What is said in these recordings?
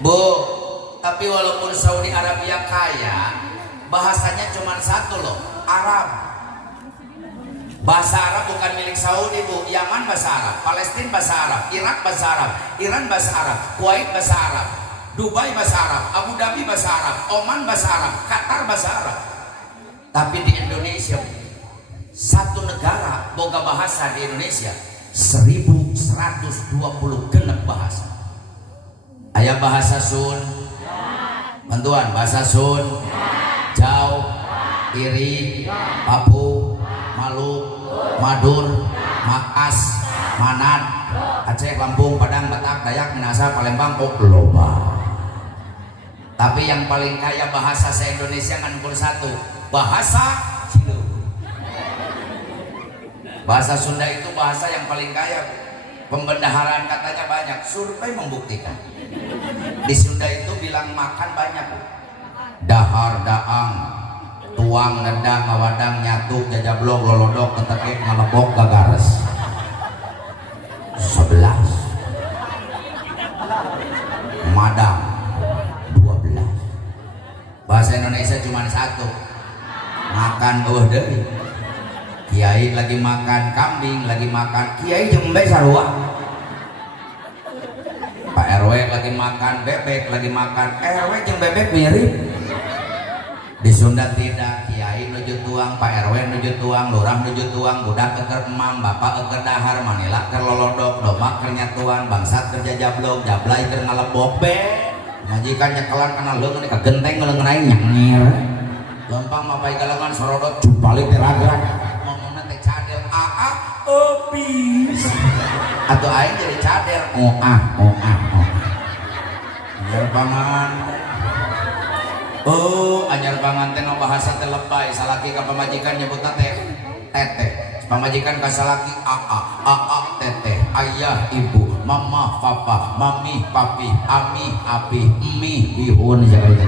Bu, tapi walaupun Saudi Arabia kaya, bahasanya cuma satu loh, Arab. Bahasa Arab bukan milik Saudi, Bu. Yaman bahasa Arab, Palestina bahasa Arab, Irak bahasa Arab, Iran bahasa Arab, Kuwait bahasa Arab, Dubai bahasa Arab, Abu Dhabi bahasa Arab, Oman bahasa Arab, Qatar bahasa Arab. Tapi di Indonesia, satu negara boga bahasa di Indonesia 1120 genep bahasa. Aya bahasa Sun, bantuan bahasa Sun, Jawa, Iri, Papu, Maluku, Madur, Makas, Manat, Aceh, Lampung, Padang, Batak, Dayak, Minahasa, Palembang, loba. Tapi yang paling kaya bahasa se-Indonesia kan satu, bahasa Cileunyi. Bahasa Sunda itu bahasa yang paling kaya. Pembendaharaan katanya banyak, survei membuktikan. Di Sunda itu bilang makan banyak. Dahar, daang, tuang, nedang, ngawadang, nyatuk, jajablok, lolodok, ketekek, ngalebok, gagares. 11. Madang 12. Bahasa Indonesia cuma satu, makan deui. Kiai lagi makan kambing, lagi makan kiai jeung mbek sarua. Pak RW lagi makan bebek, lagi makan RW jeung bebek mirip. Di Sunda tidak, kiai nuju tuang, Pak RW nuju tuang, lurah nuju tuang, budak keur emam, bapak keur dahar, manila keur lolodok, domba keur nyatuan, bangsat keur jajablog, jablay keur ngalebok be. Majikan nyekelan kana leung ka genteng leungeun aing nyengir. Lempang mapai galangan sorodot jupalik teragan. Ngomongna teh cadel aa opis. Atuh aing jadi cadel oah. Anyar pangan. Oh, anyar pangan teh bahasa teh lebay, salaki ka pamajikan nyebutna teh teteh. Pamajikan ka salaki aa teteh, ayah ibu, mama papa, mami papi, ami api, emi bihun jaga.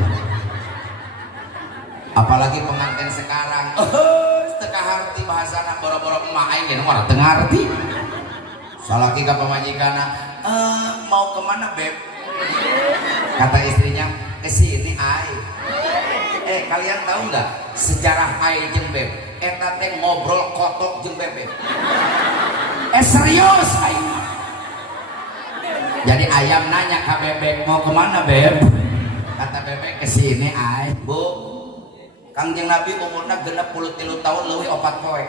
Apalagi pengantin sekarang, tengah arti bahasana boro-boro emak aing geus mah tengah arti. Salaki ka pamajikana, mau kemana beb? Kata istrinya, kesini ai. Kalian tahu nggak sejarah ai jeung beb? Eta teh ngobrol kotok jeung bebek. Serius aing. Jadi ayam nanya ke bebek, mau kemana beb? Kata bebek, kesini ai. Bu, Kangjeng Nabi umurna 63 tahun leuwih 4 poe.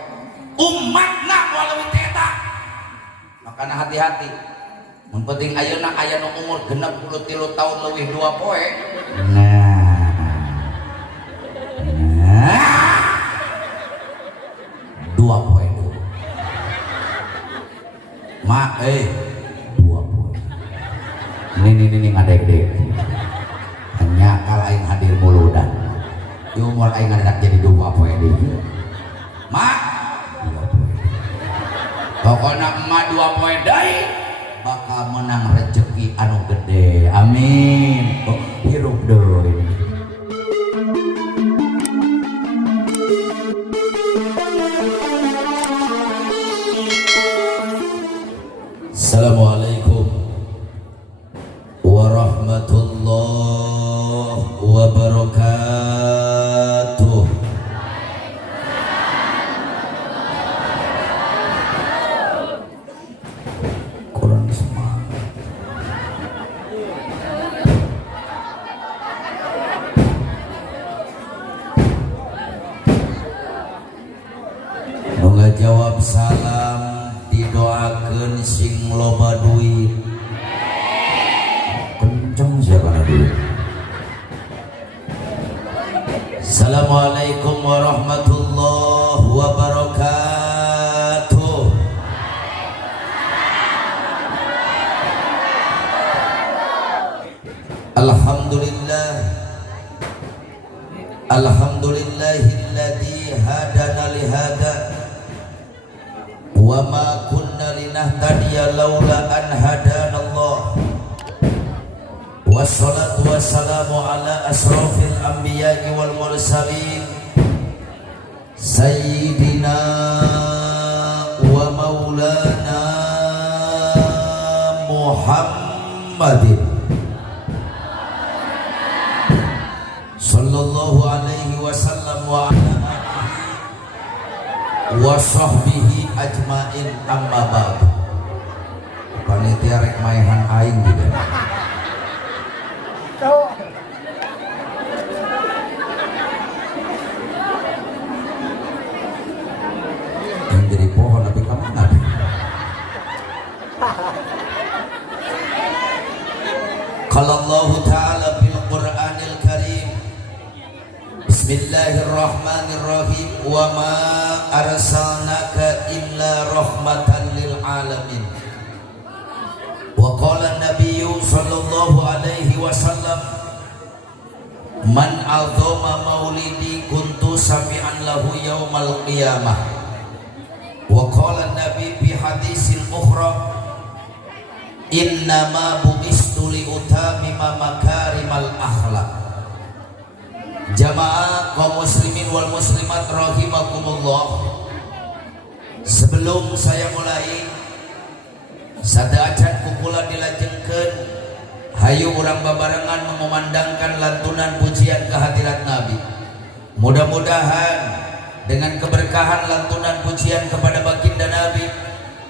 Umatna moal leuwih eta. Makana hati-hati. Mun penting ayeuna aya nu umur 63 tahun leuwih 2 poe. Nah. 2 poe dulu. Mak 2 poe. Ini ngadek-dek. Hanya kalau aing hadir muludan. Di umur aing ngadak jadi 2 poe deui. Mak 2 poe. Pokona emak 2 poe deui bakal menang rezeki anu gede. Amin. Oh, hirup deui. Assalamualaikum warahmatullahi wabarakatuh. Kurang semangat. Nu ngajawab salam didoakeun sing loba duit. Kenceng siapa na duit. Assalamualaikum warahmatullahi wabarakatuh. Alhamdulillah. Alhamdulillahilladzi hadana li hada wa ma kunna linahtadiya laula an hadanallah. Wassalatu wassalamu ala asrafil anbiya'i wal mursalin sayyidina wa maulana Muhammadin sallallahu alaihi wasallam wa ala alihi wa sahbihi ajmain, amma ba'du. Panitia rek maehan aing juga. Yang jadi pohon tapi kemana? Qala Allah Ta'ala bil Qur'anil Karim, Bismillahirrahmanirrahim, wa ma arsalnaka illa rahmatan lil alamin. Wa qala Nabiyyu sallallahu alaihi wasallam, man azama maulidi kuntu sami'an lahu yaumal qiyamah. Wa qala Nabi fi hadisin ukhra, innama bu'istu li utamima makarimal akhlaq. Jamaah kaum muslimin wal muslimat rahimakumullah, sebelum saya mulai sadaacan kukula dilajengkeun hayu urang babarengan mengumandangkan lantunan pujian kehadirat Nabi. Mudah-mudahan dengan keberkahan lantunan pujian kepada baginda Nabi,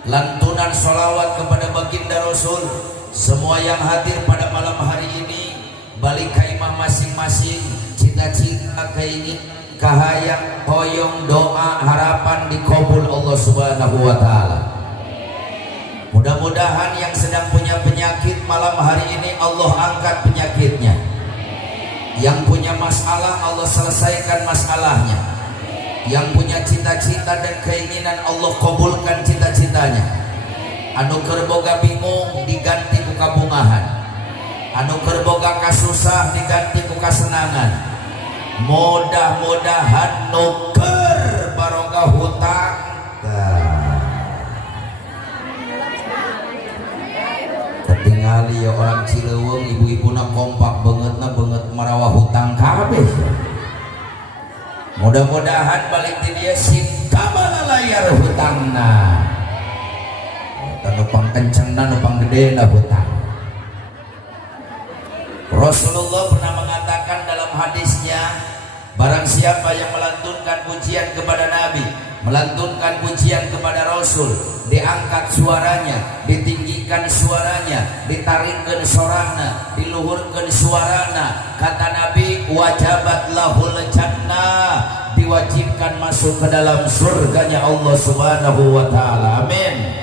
lantunan sholawat kepada baginda Rasul, semua yang hadir pada malam hari ini balik kaimah masing-masing, cita-cita keinginan kahayang hoyong doa harapan dikabul Allah Subhanahu wa taala. Mudah-mudahan yang sedang punya penyakit malam hari ini Allah angkat penyakitnya. Yang punya masalah Allah selesaikan masalahnya. Yang punya cita-cita dan keinginan Allah kabulkan cita-citanya. Anu keur boga bingung diganti ku kabungahan. Anu keur boga kasusah diganti ku kasenangan. Mudah-mudahan nu keur barokah hutang. Ketingali ya orang Cileuweung, ibu-ibuna kompak banget marawah hutang kabeh. Mudah-mudahan balik di dia si kamana layar hutangna. Nupang kencengna nupang gedena hutang. Rasulullah pernah mengatakan dalam hadisnya, barang siapa yang melantunkan pujian kepada Nabi, melantunkan pujian kepada Rasul, diangkat suaranya, ditinggikan suaranya, ditarikkan sorana, diluhurkan suarana, kata Nabi, wajabat lahul jannah, diwajibkan masuk ke dalam surganya Allah Subhanahu wa taala. Amin.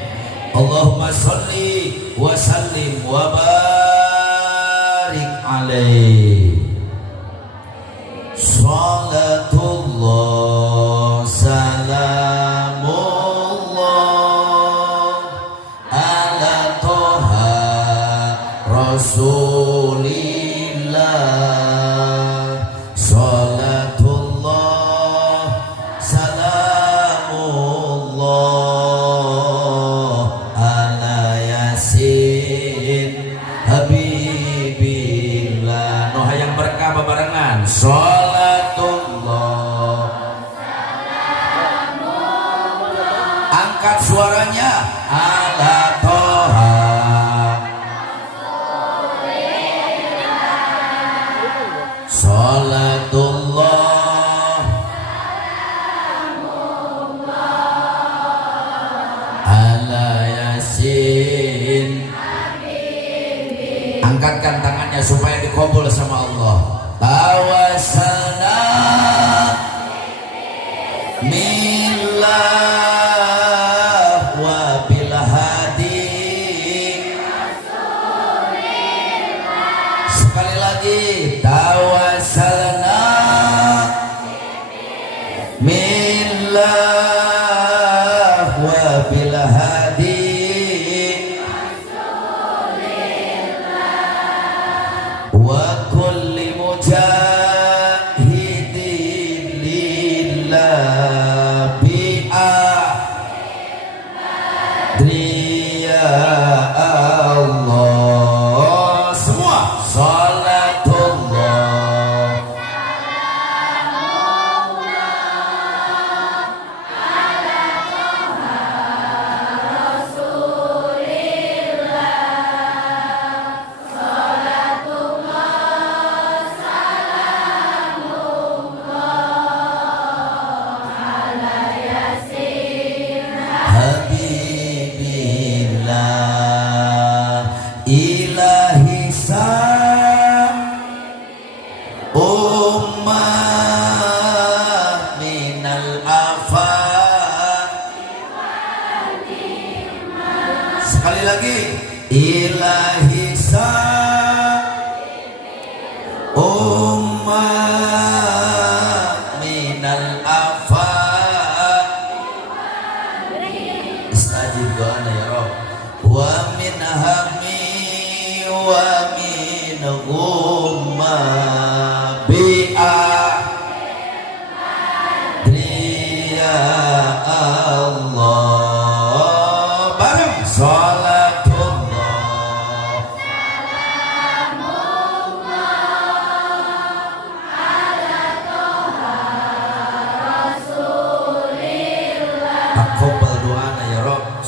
Allahumma sholli wa sallim wa barik alaihi. Salatullah salamullah ala toha rasulillah. Salatullah salamullah ala yasin habibillah. No hayang berkah babarengan. Angkat suaranya ala toha salatullah ala yasin. Angkatkan tangannya supaya dikabul sama Allah. Tawassalna millah wa bil hadi. Sekali lagi, tawassalna millah wa bil hadi. Wa kulli mujahidin lillah bi'adriya Allah. Semua salatullah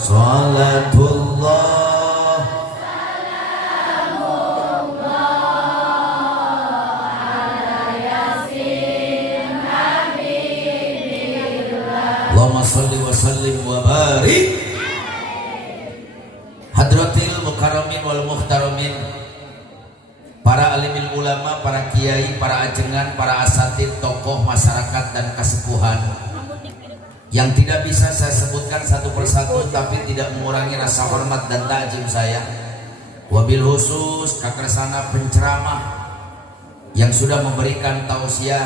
Salatullah Allahumma salli wa sallim wa barik hadratil mukarramin wal muhtaramin, para alimil ulama, para kiai, para ajengan, para asatid, tokoh masyarakat dan kesepuhan yang tidak bisa saya sebutkan satu persatu, tapi tidak mengurangi rasa hormat dan ta'zim saya. Wabil khusus kakersana penceramah yang sudah memberikan tausiah,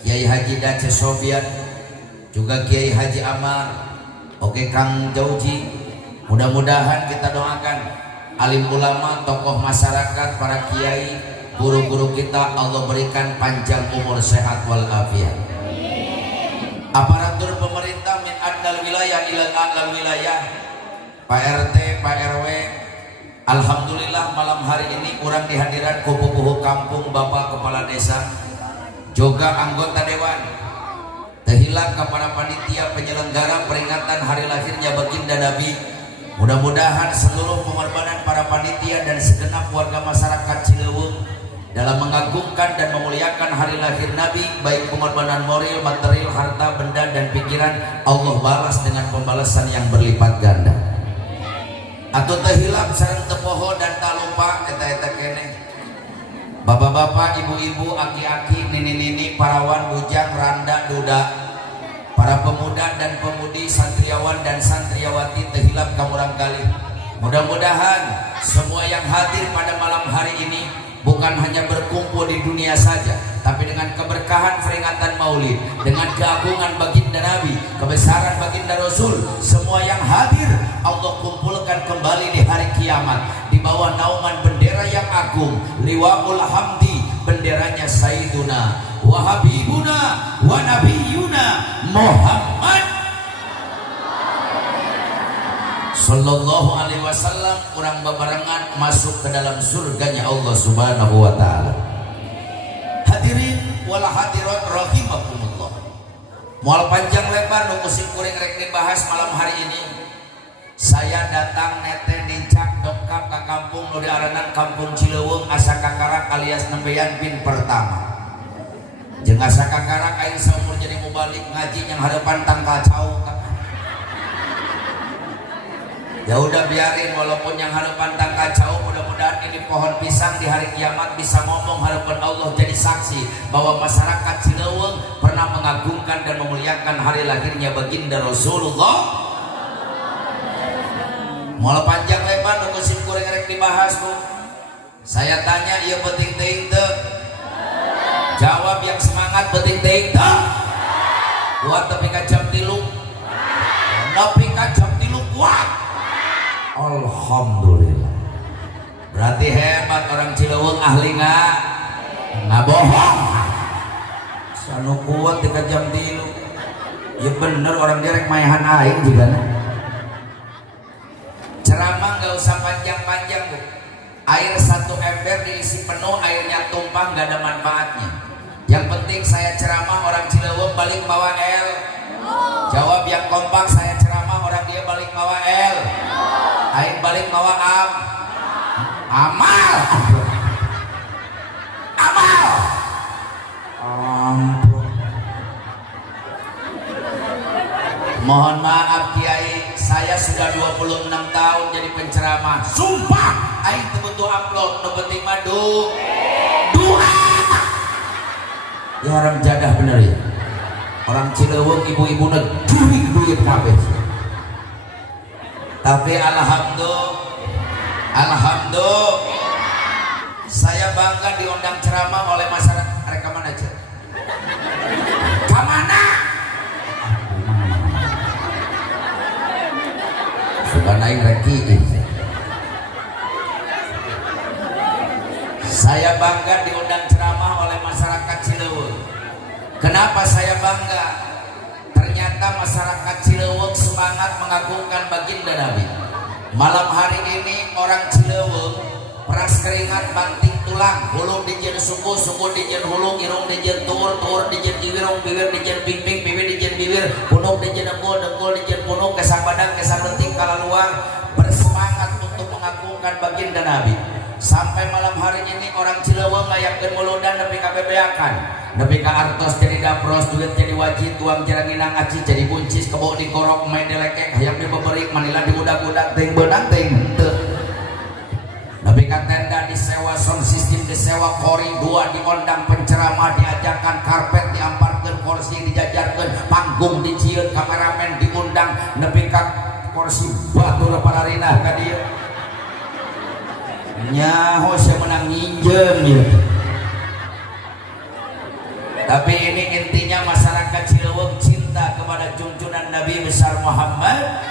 Kiai Haji Dace Sofian, juga Kiai Haji Amar, oke Kang Jauji. Mudah-mudahan kita doakan alim ulama, tokoh masyarakat, para kiai, guru-guru kita, Allah berikan panjang umur, sehat walafiat. Aparatur pemerintah min adnal wilayah ilal a'lal wilayah, Pak RT, Pak RW, alhamdulillah malam hari ini kurang dihadiran kupu-kupu kampung, Bapak Kepala Desa, juga anggota Dewan, terhilang kepada panitia penyelenggara peringatan hari lahirnya baginda Nabi. Mudah-mudahan seluruh pengorbanan para panitia dan segenap warga masyarakat Cilewung dalam mengagungkan dan memuliakan hari lahir Nabi, baik pengorbanan moral, material, harta, benda, dan pikiran, Allah balas dengan pembalasan yang berlipat ganda. Atau terhilap sareng tepoho dan tak lupa eta kene bapak-bapak, ibu-ibu, aki-aki, nini-nini, parawan, bujang, randa, duda, para pemuda dan pemudi, santriawan dan santriawati terhilap kamurang kali. Mudah-mudahan semua yang hadir pada malam hari ini bukan hanya berkumpul di dunia saja, tapi dengan keberkahan peringatan Maulid, dengan keagungan baginda Nabi, kebesaran baginda Rasul, semua yang hadir Allah kumpulkan kembali di hari kiamat di bawah naungan bendera yang agung, liwaul hamdi, benderanya Sayyiduna wa Habibuna wa Nabiyuna Muhammad Sallallahu alaihi wasallam, kurang bebarengan masuk ke dalam surganya Allah Subhanahu wa taala. Hadirin wal hadirat rahimakumullah. Moal panjang lebar nu kusim kuring rek dibahas malam hari ini. Saya datang nete dincak dongkap ke kampung nu diaranan Kampung Cilewung asa kakarak alias nembean bin pertama. Jeung asa kakarak aing saumur jadi mubalik ngaji yang hadapan tangkal cau. Ya udah biarin, walaupun yang harapan tangka jauh, mudah-mudahan ini pohon pisang di hari kiamat bisa ngomong harapan Allah jadi saksi bahwa masyarakat Cilewung pernah mengagungkan dan memuliakan hari lahirnya baginda Rasulullah. Moal panjang lebar nunggu sim kuring rek dibahas Bu. Saya tanya ieu penting teuing teu? Jawab yang semangat, penting teuing teu? Kuat tapi ka jam 3. Nepi ka jam 3 kuat. Alhamdulillah. Berarti hebat orang Cilewung, ahli nggak bohong. Sanu kuat 3 jam 3. Ya bener orang direk maehan aing juga. Ceramah nggak usah panjang-panjang Bu. Air 1 ember diisi penuh, airnya tumpah nggak ada manfaatnya. Yang penting saya ceramah, orang Cilewung balik bawa L. Jawab yang kompak, saya ceramah, orang dia balik bawa L. Aing balik bawa amal. Ampun. Mohon maaf Kiai, saya sudah 26 tahun jadi penceramah. Sumpah aing teu butuh upload, nu penting mah doa. Ya orang jadah bener ya. Orang Cilewung ibu-ibu curi duit kabeh. Tapi alhamdulillah saya bangga diundang ceramah oleh masyarakat. Rekaman aja. Kamana? Sudah naik reki. Saya bangga diundang ceramah oleh masyarakat Cilewung. Kenapa saya bangga? Ternyata masyarakat Cilewung semangat mengagungkan baginda Nabi. Malam hari ini orang Cilewung peras keringat, banting tulang tulang, hulu dijieun suku, suku dijieun hulu, irung dijieun tur, tur dijieun irung, bibir dijieun pingping, bibir dijieun bibir, punuk dijieun dengkul, dengkul dijieun punuk, kesang badan, kesang lentik, kalaluar, bersemangat untuk mengagungkan baginda Nabi. Sampai malam hari ini orang Cileweng ngayapkeun muludan nepi ka bebeakan, nepi ka artos jadi dapros, duit jadi wajib, tuang jaranginang aci jadi buncis, kebo dikorok main dilekek, hayang dibeberik, manila diudak-udak, ting beunang ting henteu. Nepi ka tenda disewa, sound system disewa, kori dua diondang penceramah, diajakan karpet, diamparkeun kursi, dijajarkeun panggung, dicieun kameramen diundang, nepi ka kursi batur pararina ka dieu. Nyaho saya menang nginjem ya. Tapi ini intinya masyarakat Cileweng cinta kepada junjungan Nabi besar Muhammad.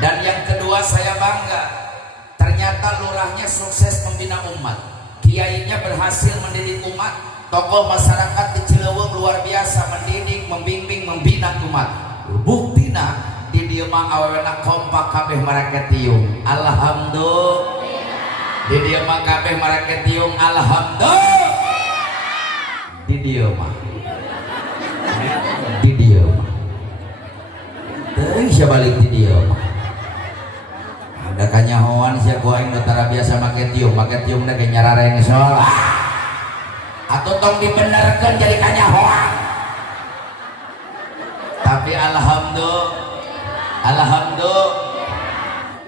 Dan yang kedua saya bangga, ternyata lurahnya sukses membina umat, kiainya berhasil mendidik umat, tokoh masyarakat di Cileweng luar biasa mendidik, membimbing, membina umat. Buktina di dieu mah awewena kompak kabeh marake tiung alhamdulillah, di dieu mah kabeh marake tiung alhamdulillah, di dieu mah teuing sia balik di dieu mah ada kanyahoan sia ku aing tara biasa make tiung na ge nyarareng salah atuh tong dibenerkeun jadi kanyahoan. Tapi alhamdulillah,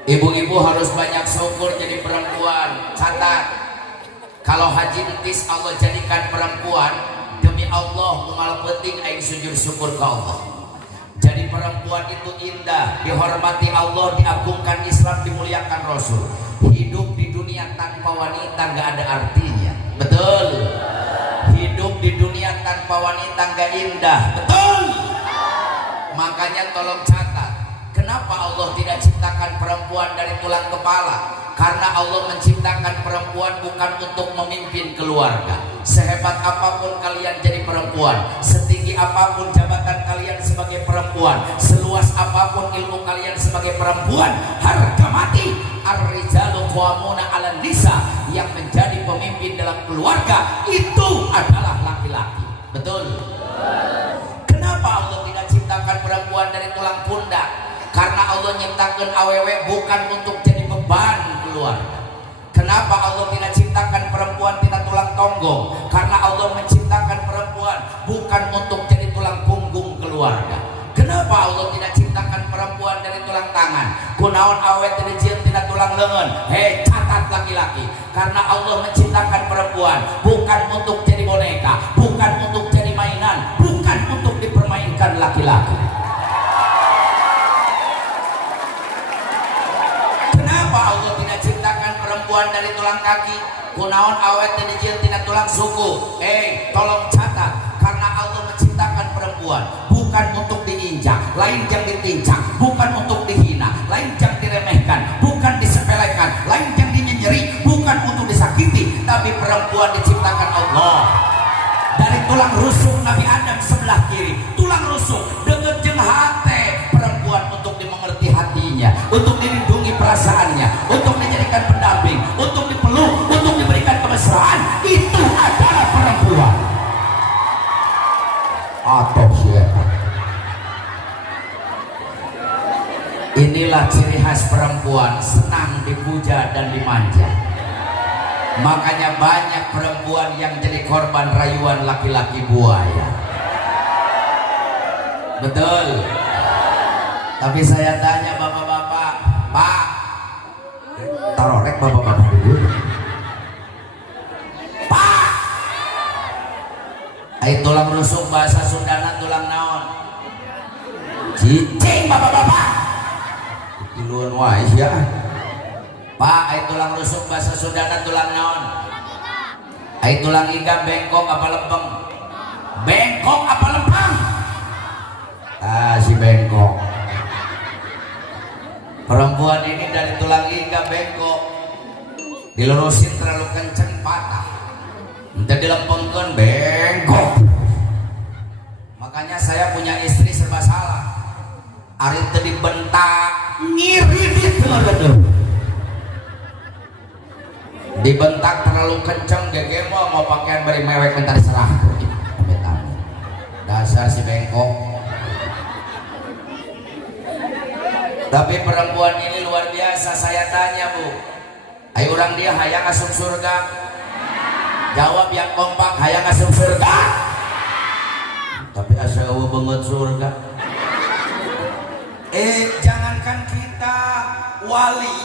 ibu-ibu harus banyak syukur jadi perempuan. Catat, kalau haji entis Allah jadikan perempuan, demi Allah mual penting aing sujud syukur ke Allah. Jadi perempuan itu indah, dihormati Allah, diagungkan Islam, dimuliakan Rasul. Hidup di dunia tanpa wanita gak ada artinya, betul. Hidup di dunia tanpa wanita gak indah, betul. Makanya tolong catat, kenapa Allah tidak ciptakan perempuan dari tulang kepala? Karena Allah menciptakan perempuan bukan untuk memimpin keluarga. Sehebat apapun kalian jadi perempuan, setinggi apapun jabatan kalian sebagai perempuan, seluas apapun ilmu kalian sebagai perempuan, harga mati ar-rijalu qawwamuna 'alan nisa. Yang menjadi pemimpin dalam keluarga itu adalah laki-laki, betul? Kenapa Allah tidak ciptakan perempuan dari tulang pundak? Karena Allah nyiptakan awewe bukan untuk jadi beban keluarga. Kenapa Allah tidak ciptakan perempuan tidak tulang tonggong? Karena Allah menciptakan perempuan bukan untuk jadi tulang punggung keluarga. Kenapa Allah tidak ciptakan perempuan dari tulang tangan? Kunaon awet dijieun tina tulang leungeun. Hei, catat laki-laki. Karena Allah menciptakan perempuan bukan untuk jadi boneka, bukan untuk jadi mainan, bukan untuk dipermainkan laki-laki. Kenapa Allah tidak ciptakan perempuan dari tulang kaki? Kunaon awet dijieun tina tulang suku. Tolong catat, karena Allah menciptakan perempuan bukan untuk diinjak, lain yang ditincak, bukan untuk dihina, lain yang diremehkan, bukan disepelekan, lain yang dinyenyeri, bukan untuk disakiti. Tapi perempuan diciptakan Allah dari tulang rusuk Nabi Adam sebelah kiri, tulang rusuk deukeut jeung hate perempuan untuk dimengerti hatinya, untuk dilindungi perasaannya, untuk dijadikan pendamping, untuk dipeluk, untuk diberikan kemesraan. Itu adalah perempuan. Atau siapa? Inilah ciri khas perempuan, senang dipuja dan dimanja. Makanya banyak perempuan yang jadi korban rayuan laki-laki buaya. Betul. Tapi saya tanya bapak-bapak, Pak, taruh rek bapak-bapak dulu. Pak, ai tulang rusuk bahasa Sundana tulang naon? Cicing bapak-bapak. Diluan wae ya. Pak, ai tulang rusuk bahasa Sundana tulang naon? Ai tulang iga bengkok apa lempeng? Bengkok apa lempeng? Si bengkok. Perempuan ini dari tulang iga bengkok, dilurusin terlalu kenceng patah, entah dilempengkan bengkok. Makanya saya punya istri serba salah. Ari teu dibentak ngiri di tengah gedung. dibentak terlalu kenceng dia mau pakaian beri mewek bentar serah dasar si bengkok. Tapi perempuan ini luar biasa. Saya tanya, Bu, ayo orang dia hayang asup surga? Jawab yang kompak, hayang asup surga. Tapi asa eueuh banget surga. Jangankan kita, wali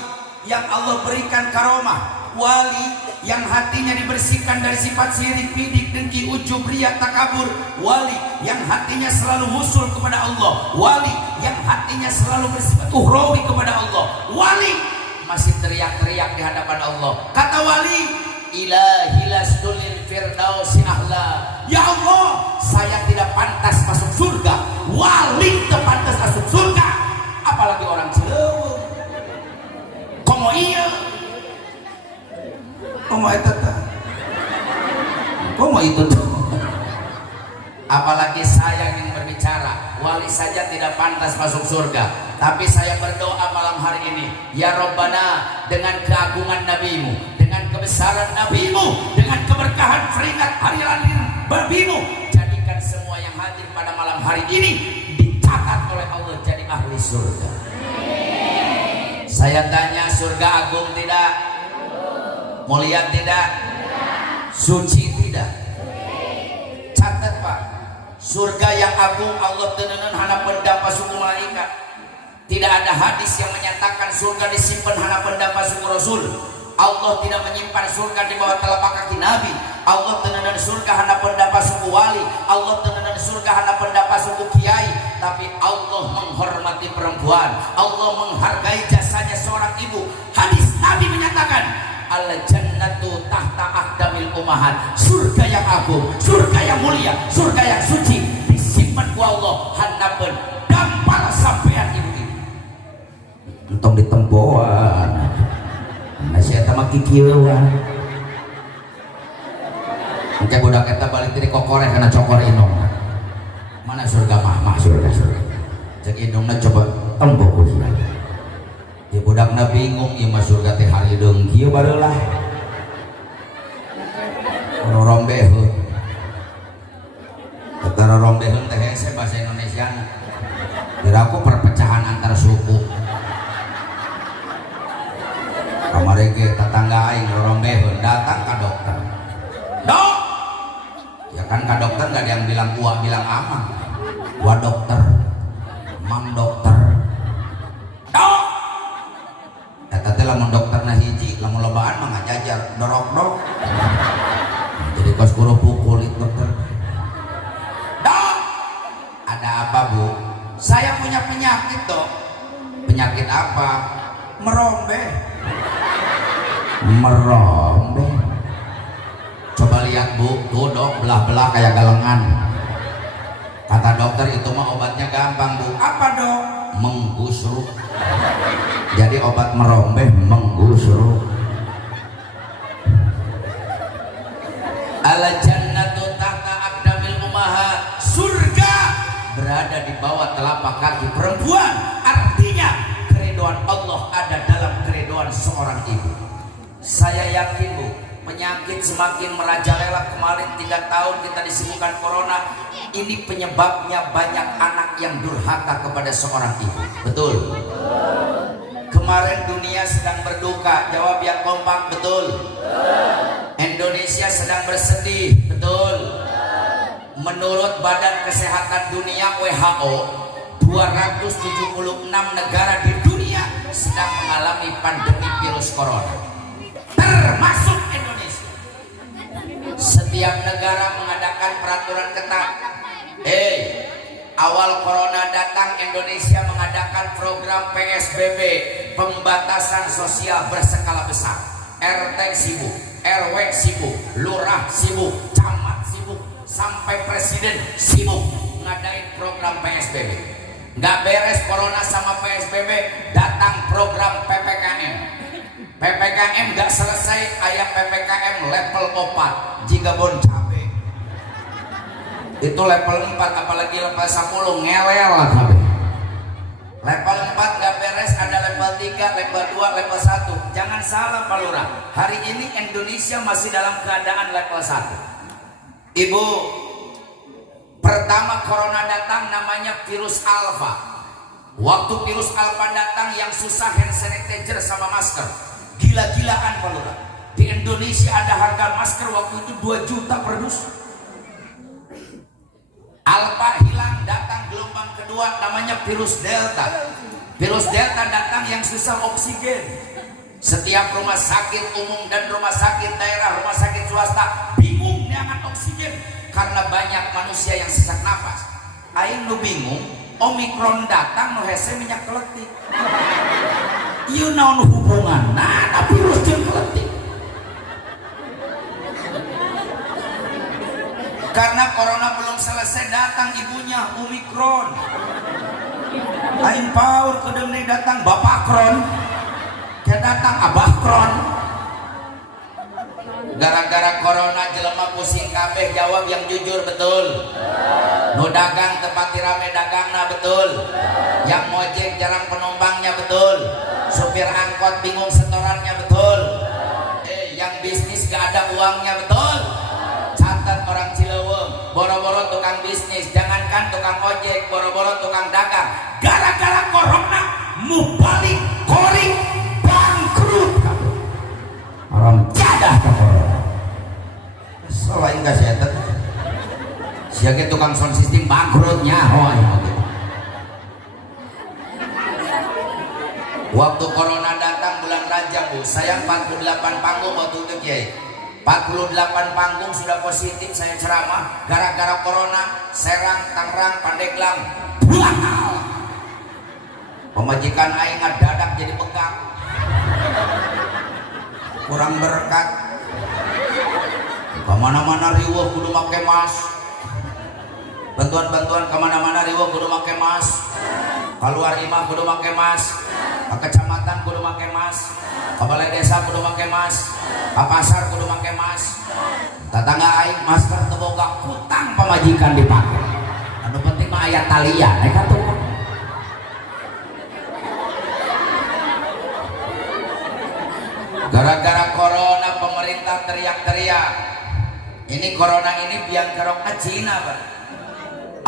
yang Allah berikan karomah, wali yang hatinya dibersihkan dari sifat sirik, bidik, dengki, ujub, riya, takabur, wali yang hatinya selalu husul kepada Allah, wali yang hatinya selalu bersifat uhrawi kepada Allah, wali masih teriak-teriak di hadapan Allah. Kata wali, ilahi lasdulil firdausi ahla. Ya Allah, saya tidak pantas masuk surga. Wali tidak pantas masuk surga, apalagi orang Cileungeum. Komo iya, komo itu tuh, komo itu tuh. Apalagi saya yang berbicara, wali saja tidak pantas masuk surga. Tapi saya berdoa malam hari ini, ya Rabbana, dengan keagungan Nabi-Mu, dengan kebesaran Nabi-Mu, dengan keberkahan peringat hari lahir Nabi-Mu, jadikan semua yang hadir pada malam hari ini dicatat oleh Allah jadi ahli surga. Saya tanya, surga agung tidak? Mulia tidak? Suci tidak? Catat Pak, surga yang agung Allah tenenen hanapeun dapa suku malaikat. Tidak ada hadis yang menyatakan surga disimpan hanapeun dapa suku Rasul. Allah tidak menyimpan surga di bawah telapak kaki Nabi. Allah tenenen surga hanapeun dapa suku wali. Allah tenenen surga hanapeun dapa suku kiai. Tapi Allah menghormati perempuan. Allah menghargai jasanya seorang ibu. Hadis Nabi menyatakan, al jannatu tahta aqdamil ummahat. Surga yang agung, surga yang mulia, surga yang suci disimpan ku Allah hanapeun dampal sampean ibu. Entong ditempoan. Masih eta mah kikieuan. Engke budak eta balik teh kokoreh kana cokor indong. Mana surga mah surga. Cek indongna coba tembok usia. Di budakna bingung ieu mah surga teh harideung kieu barulah. Anu rombeheun. Eta rombeheun teh hese bahasa Indonesiana. Diraku perpecahan antar suku. Kamari ge tetangga aing rombeheun datang ka dokter. Dok. Ya kan ka dokter enggak ada yang bilang gua, bilang ama. Gua dokter. Mam dokter. Dok. Eta teh lamun dokterna hiji, lamun lobaan mah ngajajar dorok-dok. Jadi kos guru pukul itu dokter. Dok. Ada apa, Bu? Saya punya penyakit, Dok. Penyakit apa? Merombeh. Merombeh. Coba lihat, Bu, tuh Dok, belah-belah kayak galengan. Kata dokter itu mah obatnya gampang, Bu. Apa, Dok? Menggusruk. Jadi obat merombeh menggusruk. Al jannatu tahta aqdamil ummahat. Surga berada di bawah telapak kaki perempuan. Artinya keridhaan Allah ada dalam keridhaan seorang ibu. Saya yakin, Bu, penyakit semakin merajalela. Kemarin 3 tahun kita disibukkan corona. Ini penyebabnya banyak anak yang durhaka kepada seorang ibu. Betul? Kemarin dunia sedang berduka. Jawab yang kompak. Betul? Indonesia sedang bersedih. Betul? Menurut Badan Kesehatan Dunia WHO, 276 negara di dunia sedang mengalami pandemi virus corona, termasuk Indonesia. Setiap negara mengadakan peraturan ketat. Awal corona datang, Indonesia mengadakan program PSBB, pembatasan sosial berskala besar. RT sibuk, RW sibuk, lurah sibuk, camat sibuk, sampai presiden sibuk ngadain program PSBB. Nggak beres corona sama PSBB, datang program PPKM. PPKM nggak selesai, ayat PPKM level 4 jika bon cabe. Itu level 4, apalagi level 10 ngelel lah cabe. Level 4 nggak beres, ada level 3, level 2, level 1. Jangan salah Pak Lurah, hari ini Indonesia masih dalam keadaan level 1. Ibu, pertama corona datang namanya virus alpha. Waktu virus alpha datang yang susah hand sanitizer sama masker. Gila-gilaan Pak Lurah. Di Indonesia ada harga masker waktu itu 2 juta per dus. Alpha hilang, datang gelombang kedua namanya virus delta. Virus delta datang yang susah oksigen. Setiap rumah sakit umum dan rumah sakit daerah, rumah sakit swasta bingung dengan oksigen karena banyak manusia yang sesak napas. Aing nu bingung, Omikron datang nu hese minyak keletik. Ieu naon hubungan? Nah, virus jeung keletik. Karena corona belum selesai datang ibunya Omikron. Aing paur kedeung deui datang Bapakron. Dia datang Abahkron. Gara-gara corona jelema pusing kabeh, jawab yang jujur betul. Nu dagang tempat rame dagangna betul. Yang ngojek jarang penumpangnya betul. Supir angkot bingung setorannya betul. Yang bisnis gak ada uangnya betul. Catat orang Cileweung, boro-boro tukang bisnis, jangankan tukang ojek, boro-boro tukang dagang. Gara-gara corona mubalik koring bangkrut. Orang jadah ka corona. Selain gak sehat. Siapa tukang sound system bangkrutnya, oh ya gitu. Waktu corona datang bulan Rajab Bu, saya 48 panggung waktu itu Kiai. 48 panggung sudah positif saya ceramah. Gara-gara corona, Serang, Tangerang, Pandeglang, bakal. Pemajikan aing dadak jadi bengkak. Kurang berkat. Kemana-mana riweuh kudu make mask. Bantuan-bantuan kemana-mana riweuh kudu make mask. Keluar imah kudu make mask. Ke kecamatan kudu make mask. Ke balai desa kudu make mask. Ke pasar kudu make mask. Tetangga aing masker teu boga kutang pamajikan dipake. Anu penting mah aya talian eka tuh. Gara-gara corona pemerintah teriak-teriak. Ini corona ini biang kerokna Cina Pak.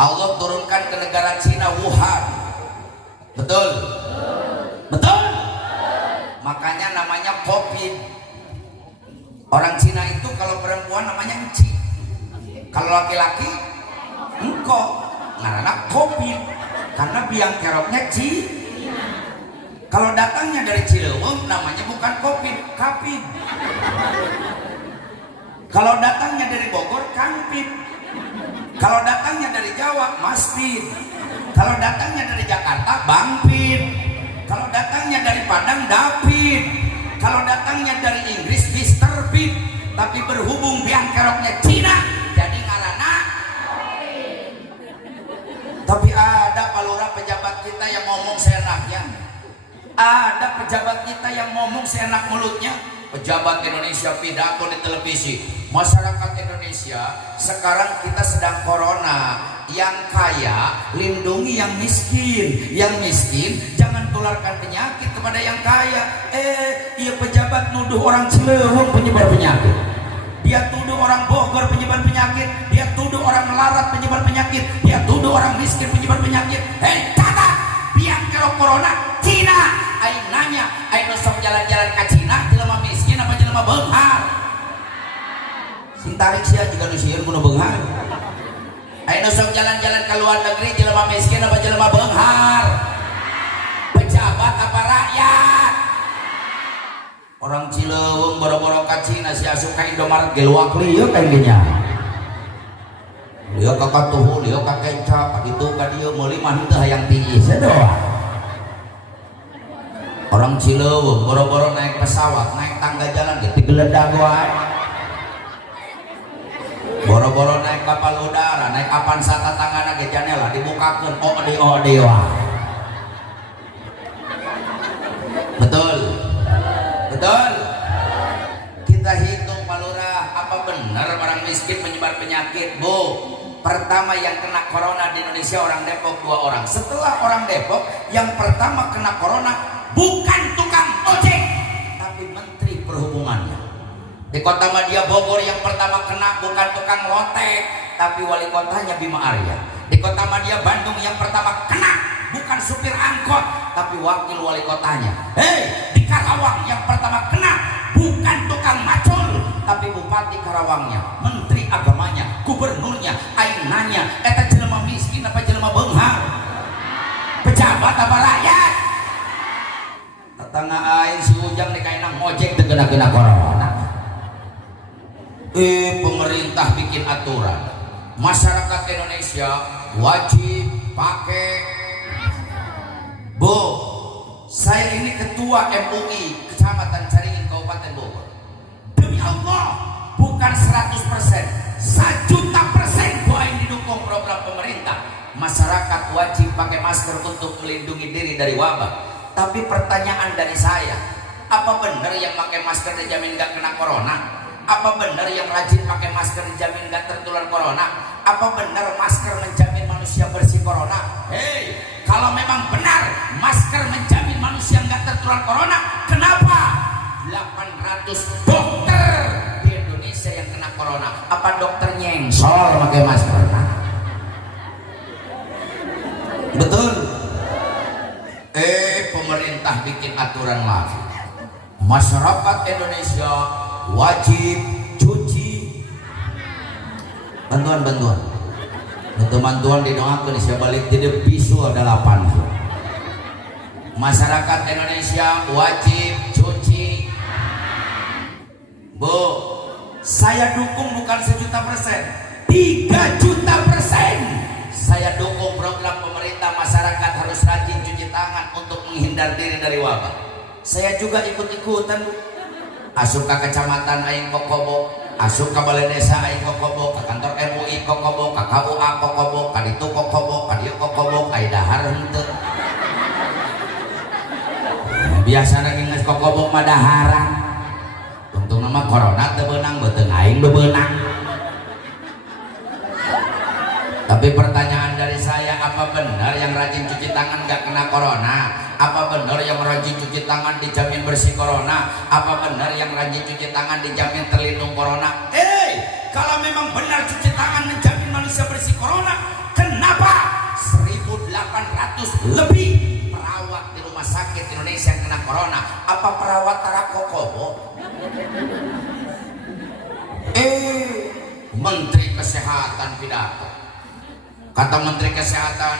Allah turunkan ke negara Cina Wuhan. Betul? Betul? Makanya namanya COVID. Orang Cina itu kalau perempuan namanya enci. Kalau laki-laki engko. Ngaranna COVID. Karena biang keroknya Cina. Kalau datangnya dari Cileweung namanya bukan COVID, Kapit. Kalau datangnya dari Bogor, Kampit. Kalau datangnya dari Jawa, Maspit. Kalau datangnya dari Jakarta, Bangpit. Kalau datangnya dari Padang, David. Kalau datangnya dari Inggris, Mr. Pit. Tapi berhubung biang keroknya Cina, jadi ngaranna. Tapi ada Pak Lurah pejabat kita yang ngomong seenaknya. Ada pejabat kita yang ngomong seenak mulutnya. Pejabat Indonesia pidato di televisi. Masyarakat Indonesia, sekarang kita sedang corona. Yang kaya lindungi yang miskin. Yang miskin jangan tularkan penyakit kepada yang kaya. Iya pejabat nuduh orang Cileweung penyebar penyakit. Dia tuduh orang Bogor penyebar penyakit. Dia tuduh orang melarat penyebar penyakit. Dia tuduh orang miskin penyebar penyakit. Catat, biang kerok corona Cina. Aing nanya, aing sok jalan-jalan ke Cina, jelema miskin apa jelema beunghar? Sing tarik sia juga nu sieun kudu beunghar. Aing sok jalan-jalan ke luar negeri, jelema miskin apa jelema beunghar? Pejabat apa rakyat? Orang Cileweung boro-boro ka Cina sia asup ka Indomaret ge luak lieu ka dinya. Lieu ka katuhu, lieu ka kecap, ka ditu ka dieu meuli mah teu hayang tiis doang. Orang Cileweung boro-boro naik pesawat, naik tangga jalan gitu geledag wae. Boro-boro naik kapal udara, naik Avanza tanganna ge janela dibukakeun ode wae. Betul? Betul? Kita hitung Pak Lurah, apa benar orang miskin menyebar penyakit, Bu? pertama yang kena corona di Indonesia orang Depok 2 orang. Setelah orang Depok, yang pertama kena corona bukan tukang ojek, tapi menteri perhubungannya. Di kota Madia Bogor yang pertama kena bukan tukang lotek, tapi wali kotanya Bima Arya. Di kota Madia Bandung yang pertama kena bukan supir angkot, tapi wakil wali kotanya. Hei, di Karawang yang pertama kena bukan tukang macul, tapi bupati Karawangnya, menteri agamanya, gubernurnya, aing nanya, eta jelema miskin apa jelema beunghar? Pejabat apa rakyat? Tetangga aing si Ujang di kaina ngojek teu geuna-geuna corona. Pemerintah bikin aturan. Masyarakat Indonesia wajib pakai. Bu, saya ini ketua MUI Kecamatan Caringin Kabupaten Bogor. Demi Allah, bukan 100%, 1.000.000% gua yang didukung program pemerintah. Masyarakat wajib pakai masker untuk melindungi diri dari wabah. Tapi pertanyaan dari saya, apa benar yang pakai masker dijamin gak kena corona? Apa benar yang rajin pakai masker dijamin gak tertular corona? Apa benar masker menjamin manusia bersih corona? Hei, kalau memang benar masker menjamin manusia gak tertular corona, kenapa 800 dokter di Indonesia yang kena corona? Apa dokter nyengsol pakai masker? Betul. Pemerintah bikin aturan lagi. Masyarakat Indonesia wajib cuci. Bantuan didoakan bisa balik tidak bisu ada 8. Masyarakat Indonesia wajib cuci. Bu, saya dukung bukan 1.000.000%, 3.000.000%. Saya dukung program pemerintah masyarakat harus rajin cuci tangan untuk menghindar diri dari wabah. Saya juga ikut-ikutan. Asup ke kecamatan aing kokobo, asup ke balai desa aing kokobo, ke kantor MUI kokobo, ke KUA kokobo, ke ditu kokobo, ke dieu kokobo, ai dahar henteu. Biasa lagi geus kokobo mah daharan. Untung nama corona teu beunang, beuteung aing teu beunang. Tapi pertanyaan dari saya, apa benar yang rajin cuci tangan gak kena corona? Apa benar yang rajin cuci tangan dijamin bersih corona? Apa benar yang rajin cuci tangan dijamin terlindung corona? Kalau memang benar cuci tangan menjamin manusia bersih corona, kenapa 1.800 lebih perawat di rumah sakit Indonesia yang kena corona? Apa perawat tarakokobo? Menteri Kesehatan pidato. Kata Menteri Kesehatan,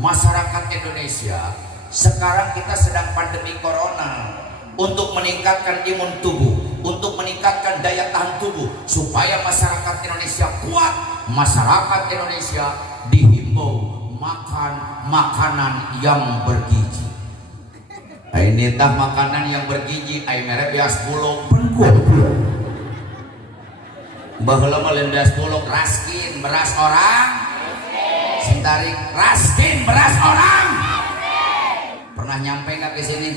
masyarakat Indonesia sekarang kita sedang pandemi corona. Untuk meningkatkan imun tubuh, untuk meningkatkan daya tahan tubuh, supaya masyarakat Indonesia kuat, masyarakat Indonesia dihimbau makan makanan yang bergizi. Ini tah makanan yang bergizi, ai mere beas bulog pengkuat. Baheula mah lain beas bulog, raskin beras orang. Sintarik raskin beras orang. Pernah nyampe nggak ke sini?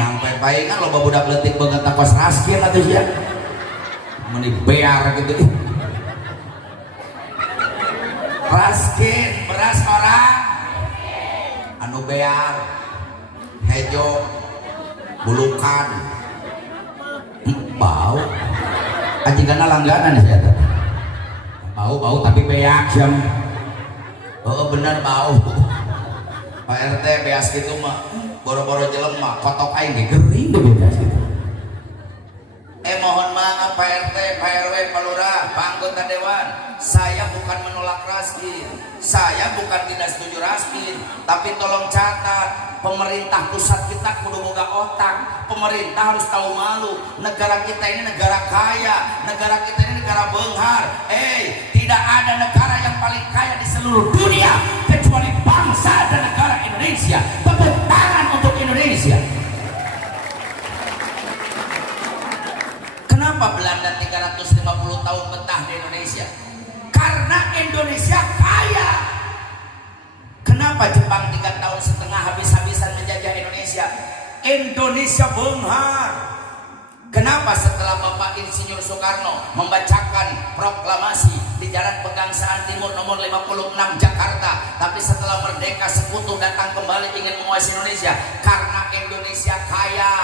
Nyampe baik kan loba budak leutik banget takos raskin atuh sia. Meni bear gitu. Raskin beras orang. Anu bear, hejo, bulukan, bau. Ajigana langganan sia teh. Bau tapi beak jam. Oh bener bau. Pak RT beas gitu mah boro-boro jelem mah kotok aing ge gering deh beas gitu. Mohon maaf Pak RT, Pak RW, Pak Lurah, Pak anggota dewan, saya bukan menolak raskin, saya bukan tidak setuju raskin, tapi tolong catat, pemerintah pusat kita kudu boga otak, pemerintah harus tahu malu. Negara kita ini negara kaya, negara kita ini negara beunghar. Tidak ada negara yang paling kaya di seluruh dunia kecuali bangsa dan negara Indonesia. Tepuk tangan untuk Indonesia. Kenapa Belanda 350 tahun betah di Indonesia? Karena Indonesia kaya. Kenapa Jepang 3 tahun setengah habis-habisan menjajah Indonesia? Indonesia beunghar. Kenapa setelah Bapak Insinyur Soekarno membacakan proklamasi di Jalan Pegangsaan Timur nomor 56 Jakarta, tapi setelah merdeka sekutu datang kembali ingin menguasai Indonesia? Karena Indonesia kaya.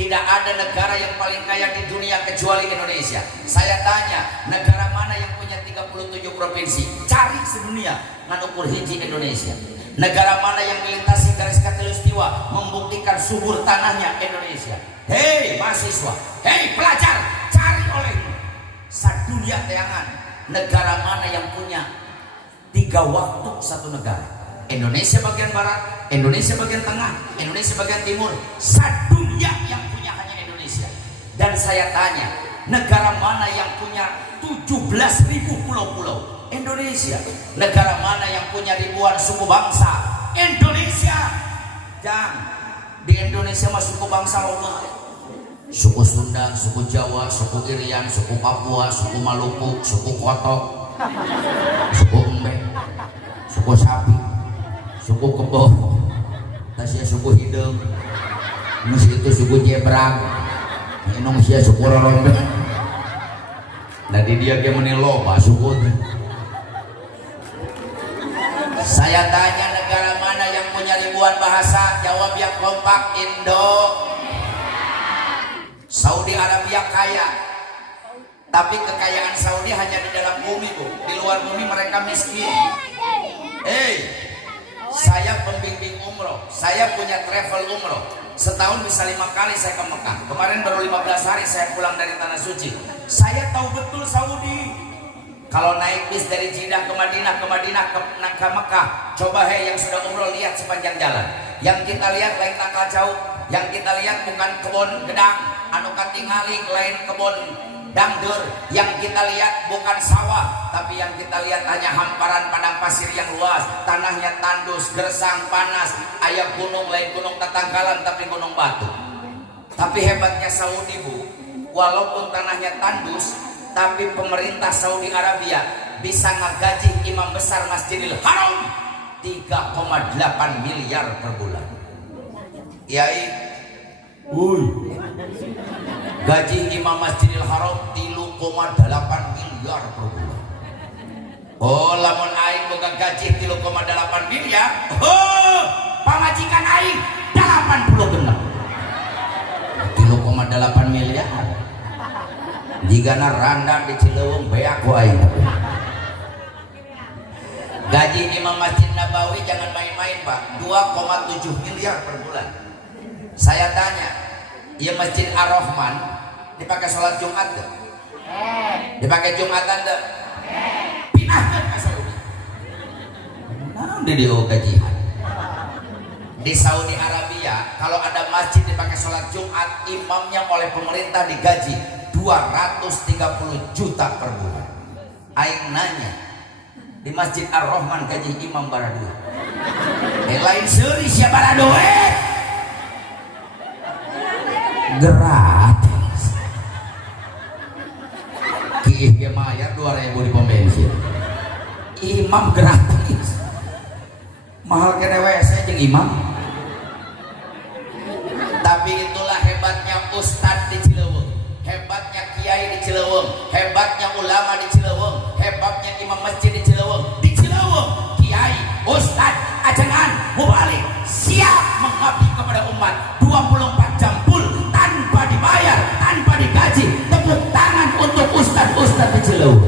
Tidak ada negara yang paling kaya di dunia kecuali Indonesia. Saya tanya, negara mana yang punya 37 provinsi? Cari sedunia nganukur hiji Indonesia. Negara mana yang melintasi garis khatulistiwa membuktikan subur tanahnya? Indonesia. Hei mahasiswa, hei pelajar, cari olehmu sadunia teangan. Negara mana yang punya 3 waktu satu negara? Indonesia bagian barat, Indonesia bagian tengah, Indonesia bagian timur. Sadunia yang punya hanya Indonesia. Dan saya tanya, negara mana yang punya 17.000 pulau-pulau? Indonesia. Negara mana yang punya ribuan suku bangsa? Indonesia. Jangan. Di Indonesia mah suku bangsa loba. Suku Sunda, suku Jawa, suku Irian, suku Papua, suku Maluku, suku Kotok, suku Embe, suku Sapi, suku Kebo, tasnya suku Hidung, masih itu suku Jebrang, Indonesia suku Roronde. Tadi dia meni loba suku. Saya tanya, negara mana yang punya ribuan bahasa? Jawab yang kompak, Indo. Saudi Arabia kaya, tapi kekayaan Saudi hanya di dalam bumi, Bu. Di luar bumi mereka miskin. Saya pembimbing umroh, saya punya travel umroh. Setahun bisa 5 kali saya ke Mekah. Kemarin baru 15 hari saya pulang dari Tanah Suci. Saya tahu betul Saudi. Kalau naik bis dari Jeddah ke Madinah, ke Mekah, coba yang sudah umroh lihat sepanjang jalan. Yang kita lihat lain tangkal jauh, yang kita lihat bukan kebun gedang, anu katingali lain kebun dangdur. Yang kita lihat bukan sawah, tapi yang kita lihat hanya hamparan padang pasir yang luas. Tanahnya tandus, gersang, panas. Aya gunung lain gunung tatangkalan, tapi gunung batu. Tapi hebatnya Saudi, Bu, walaupun tanahnya tandus, tapi pemerintah Saudi Arabia bisa ngagaji imam besar Masjidil Haram 3,8 miliar per bulan. Yai, gaji imam Masjidil Haram 3,8 miliar per bulan. Oh, lamun aing boga gaji 3,8 miliar, pamajikan aing 80 genep. 3,8 miliar. Jika randa di Cilewung beak ku aing. Gaji imam Masjid Nabawi jangan main-main, Pak. 2,7 miliar per bulan. Saya tanya, ya Masjid Ar-Rahman dipakai sholat Jumat deh? Dipakai Jumatan deh? Pinahkan ke Saudi. Nah, di gajian. Di Saudi Arabia kalau ada masjid dipakai sholat Jumat, imamnya oleh pemerintah digaji 230 juta per bulan. Aing nanya, di Masjid Ar-Rahman gaji imam bara duit. Lain seuri siapa bara duit? Gratis. Kieh dia mayar 2.000 di pom bensin. Imam gratis. Mahal kene WC jeung imam. Tapi itulah hebatnya ustadz di Cilewung, hebatnya kiai di Cilewung, hebatnya ulama di Cilewung, hebatnya imam masjid di Cilewung. Di Cilewung, kiai, ustadz, ajengan, mubalik siap mengabdi kepada umat 24 jam full tanpa dibayar, tanpa digaji. Tepuk tangan untuk ustadz-ustadz di Cilewung.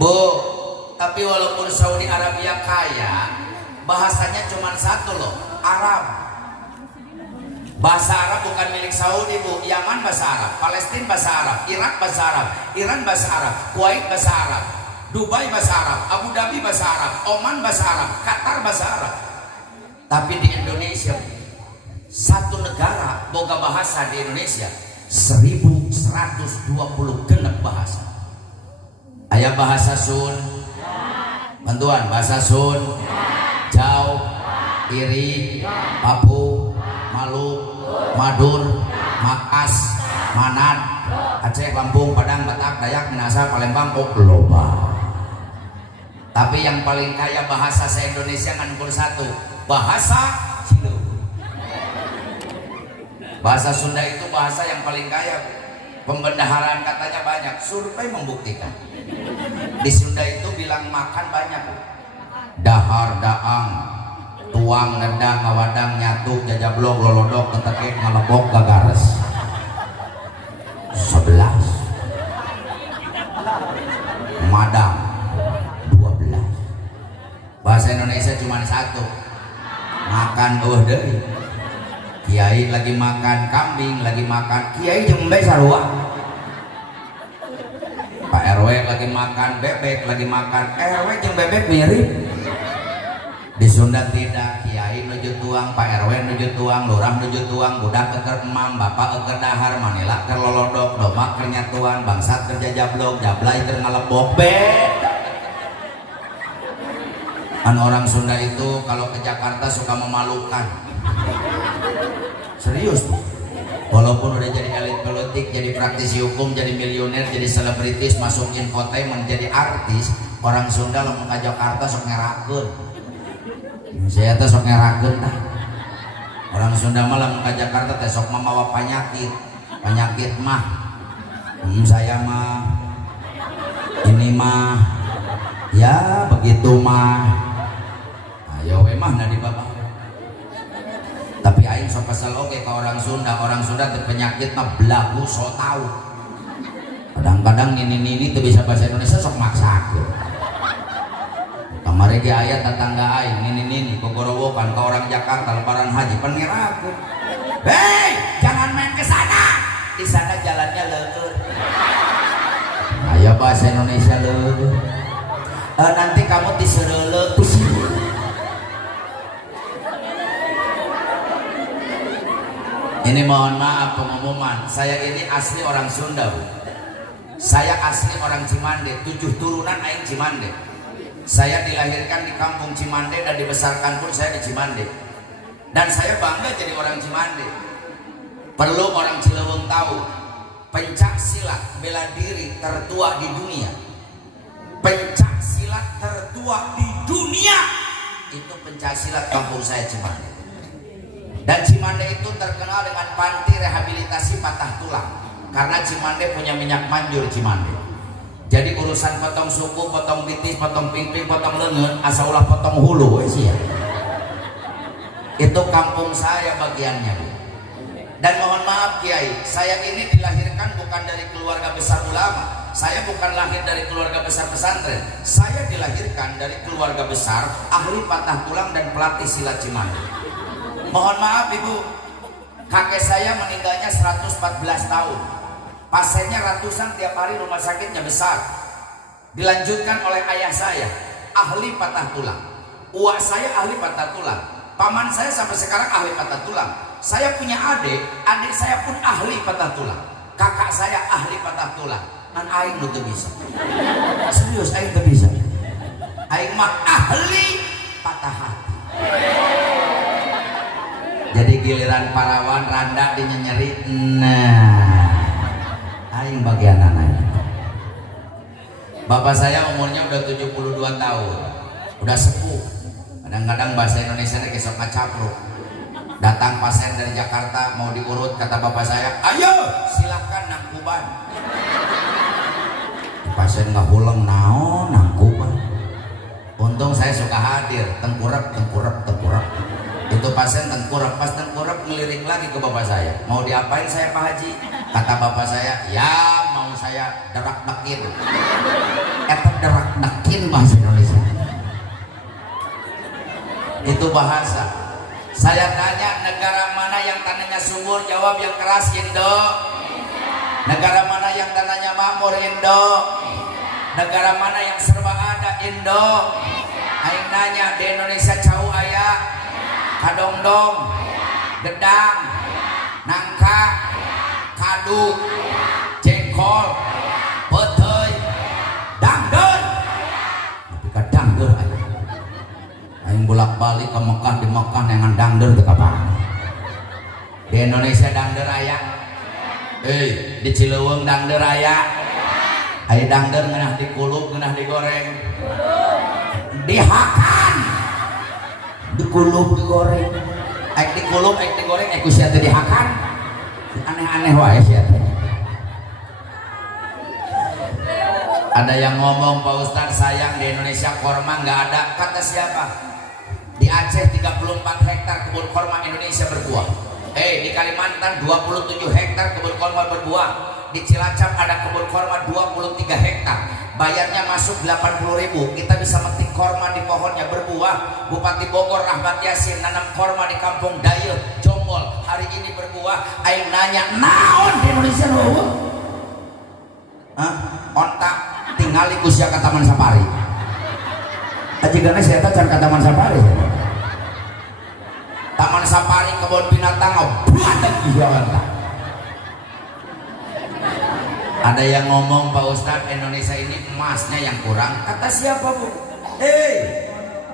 Bu, tapi walaupun Saudi Arabia kaya, bahasanya cuma satu loh, Arab. Bahasa Arab bukan milik Saudi, Bu. Yaman bahasa Arab, Palestina bahasa Arab, Irak bahasa Arab, Iran bahasa Arab, Kuwait bahasa Arab, Dubai bahasa Arab, Abu Dhabi bahasa Arab, Oman bahasa Arab, Qatar bahasa Arab. Tapi di Indonesia, satu negara boga bahasa di Indonesia 1120 genep bahasa. Aya bahasa Sun, bantuan bahasa Sun, Jaw, Iri, Papu, Malu, Madur, Makas, Manat, Aceh, Lampung, Padang, Batak, Dayak, Minahasa, Palembang, loba. Tapi yang paling kaya bahasa se-Indonesia kan satu, bahasa Cilewung. Bahasa Sunda itu bahasa yang paling kaya. Pembendaharaan katanya banyak. Survei membuktikan. Di Sunda itu bilang makan banyak. Dahar, daang, tuang, nendang, ngawadang, nyatu, jajablok, lolodok, ketekek, ngalebok, gagares. 11. Madang 12. Bahasa Indonesia cuma 1. Makan deui. Kiai lagi makan kambing, lagi makan kiai jembe sarua. Pak RW lagi makan bebek, lagi makan RW jeung bebek mirip. Di Sunda tidak, kiai nuju tuang, Pak RW nuju tuang, lurah nuju tuang, budak keur emam, bapak keur dahar, manila keur lolodok, doma keur nyatuan, bangsat keur jajablok, jablay keur ngalebok. Orang Sunda itu kalau ke Jakarta suka memalukan. Serius, walaupun udah jadi elit politik, jadi praktisi hukum, jadi miliuner, jadi selebritis, masuk infotainment, jadi artis, orang Sunda lamun ka Jakarta sok ngerakeun. Saya teh sok ngerakeun tah. Orang Sunda mah lamun ka Jakarta teh sok mamawa penyakit. Penyakit mah saya mah ini mah ya begitu mah. Ayo we mah na di babah. Tapi aing sok kesel oge ka orang Sunda teh penyakit mah belagu so tau. Kadang-kadang nini teu bisa bahasa Indonesia sok maksakeun. Kamari ge aya tetangga aing nini gogorowokan ka orang Jakarta lebaran haji penirakeun. Hei, jangan main ke sana. Di sana jalannya leueur. Aya bahasa Indonesia leueur. Nanti kamu disereuleuh tuh. Ini mohon maaf pengumuman, saya ini asli orang Sunda, Bu. Saya asli orang Cimande, 7 turunan aing Cimande. Saya dilahirkan di kampung Cimande dan dibesarkan pun saya di Cimande. Dan saya bangga jadi orang Cimande. Perlu orang Cilewung tahu, pencak silat bela diri tertua di dunia. Pencak silat tertua di dunia itu pencak silat kampung saya Cimande. Dan Cimande itu terkenal dengan panti rehabilitasi patah tulang. Karena Cimande punya minyak manjur Cimande. Jadi urusan potong suku, potong pitis, potong pingping, potong leungeun, asa ulah potong hulu sih ya. Itu kampung saya bagiannya. Dan mohon maaf Kiai, saya ini dilahirkan bukan dari keluarga besar ulama. Saya bukan lahir dari keluarga besar pesantren. Saya dilahirkan dari keluarga besar ahli patah tulang dan pelatih silat Cimande. Mohon maaf Ibu, kakek saya meninggalnya 114 tahun. Pasiennya ratusan tiap hari, rumah sakitnya besar. Dilanjutkan oleh ayah saya, ahli patah tulang. Uak saya ahli patah tulang. Paman saya sampai sekarang ahli patah tulang. Saya punya adik saya pun ahli patah tulang. Kakak saya ahli patah tulang. Dan aing teu bisa. Serius aing teu bisa. Aing mah ahli patah hati. Jadi giliran parawan randa dinyenyeri, nah aing bagian anak. Bapak saya umurnya udah 72 tahun, udah sepuh. Kadang-kadang bahasa Indonesia nya kesok ngacapruk. Datang pasien dari Jakarta mau diurut, kata bapak saya, ayo silahkan nangkuban. Pasien nggak pulang, naon nangkuban. Untung saya suka hadir, tengkurap. Itu pasien tengkurap, pas tengkurap ngelirik lagi ke bapak saya, mau diapain saya Pak Haji? Kata bapak saya, ya mau saya derak-dekin. Derak-dekin bahasa Indonesia. Itu bahasa. Saya tanya, negara mana yang tanahnya subur? Jawab yang keras, Indo. Negara mana yang tanahnya makmur? Indo. Negara mana yang serba ada? Indo. Aing nanya, di Indonesia cau aya kadongdong, gedang, nangka, kadu, jengkol, peteuy, dangdeur. Tapi ka dangdeur aya. Aing bolak-balik ke Mekah, di Mekah nengan dangdeur teu kapang. Di Indonesia dangdeur aya. Di Cileuweung dangdeur aya. Aya dangdeur ngeunah dikulub, ngeunah digoreng. Dihakan. Dikulub digoreng, dikulub digoreng, sia teh dihakan. aneh-aneh wae sih. Ada yang ngomong, Pak Ustadz sayang di Indonesia korma nggak ada. Kata siapa? Di Aceh 34 hektar kebun korma Indonesia berbuah. Di Kalimantan 27 hektar kebun korma berbuah. Di Cilacap ada kebun korma 23 hektar. Bayarnya masuk 80.000. Kita bisa metik korma di pohonnya berbuah. Bupati Bogor Rahmat Yasin nanam korma di Kampung Daye Jombol hari ini berbuah. Aing nanya, naon di Indonesia loh? Ontak tinggal di kusia ke Taman Safari. Ajigana saya tahu ke Taman Safari. Taman Safari kebun binatang buadek iya. Ada yang ngomong, Pak Ustadz Indonesia ini emasnya yang kurang. Kata siapa bu?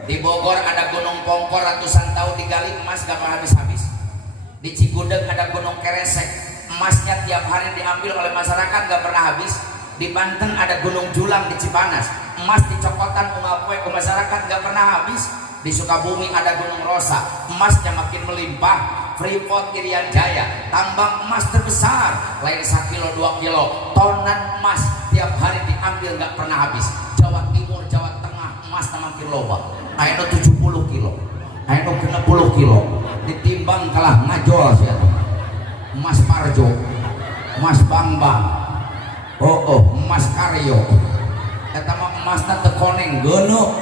Di Bogor ada Gunung Pongkor ratusan tahun digali emas gak pernah habis-habis. Di Cigudeg ada Gunung Keresek, emasnya tiap hari diambil oleh masyarakat gak pernah habis. Di Banten ada Gunung Julang di Cipanas, emas dicokotan ungapue ke masyarakat gak pernah habis. Di Sukabumi ada Gunung Rosa, emasnya makin melimpah. Freeport Irian Jaya, tambang emas terbesar, lain 1 kilo 2 kilo, tonan emas tiap hari diambil gak pernah habis. Jawa Timur, Jawa Tengah emas makin loba, ayo 70 kilo, ayo 60 kilo, ditimbang kalah ngajol sih. Emas Parjo, emas Bambang, emas Karyo, kata mah emas tante koneng gono.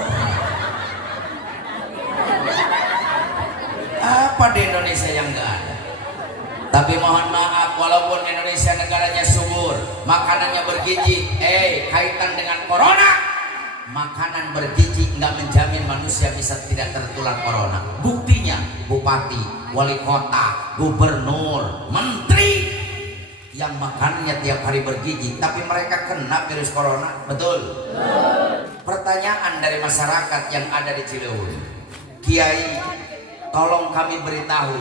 Apa di Indonesia yang enggak ada? Tapi mohon maaf, walaupun Indonesia negaranya subur, makanannya bergizi, kaitan dengan corona, makanan bergizi nggak menjamin manusia bisa tidak tertular corona. Buktinya bupati, wali kota, gubernur, menteri yang makanannya tiap hari bergizi, tapi mereka kena virus corona. Betul? Pertanyaan dari masyarakat yang ada di Cileunyi, Kiai, tolong kami beritahu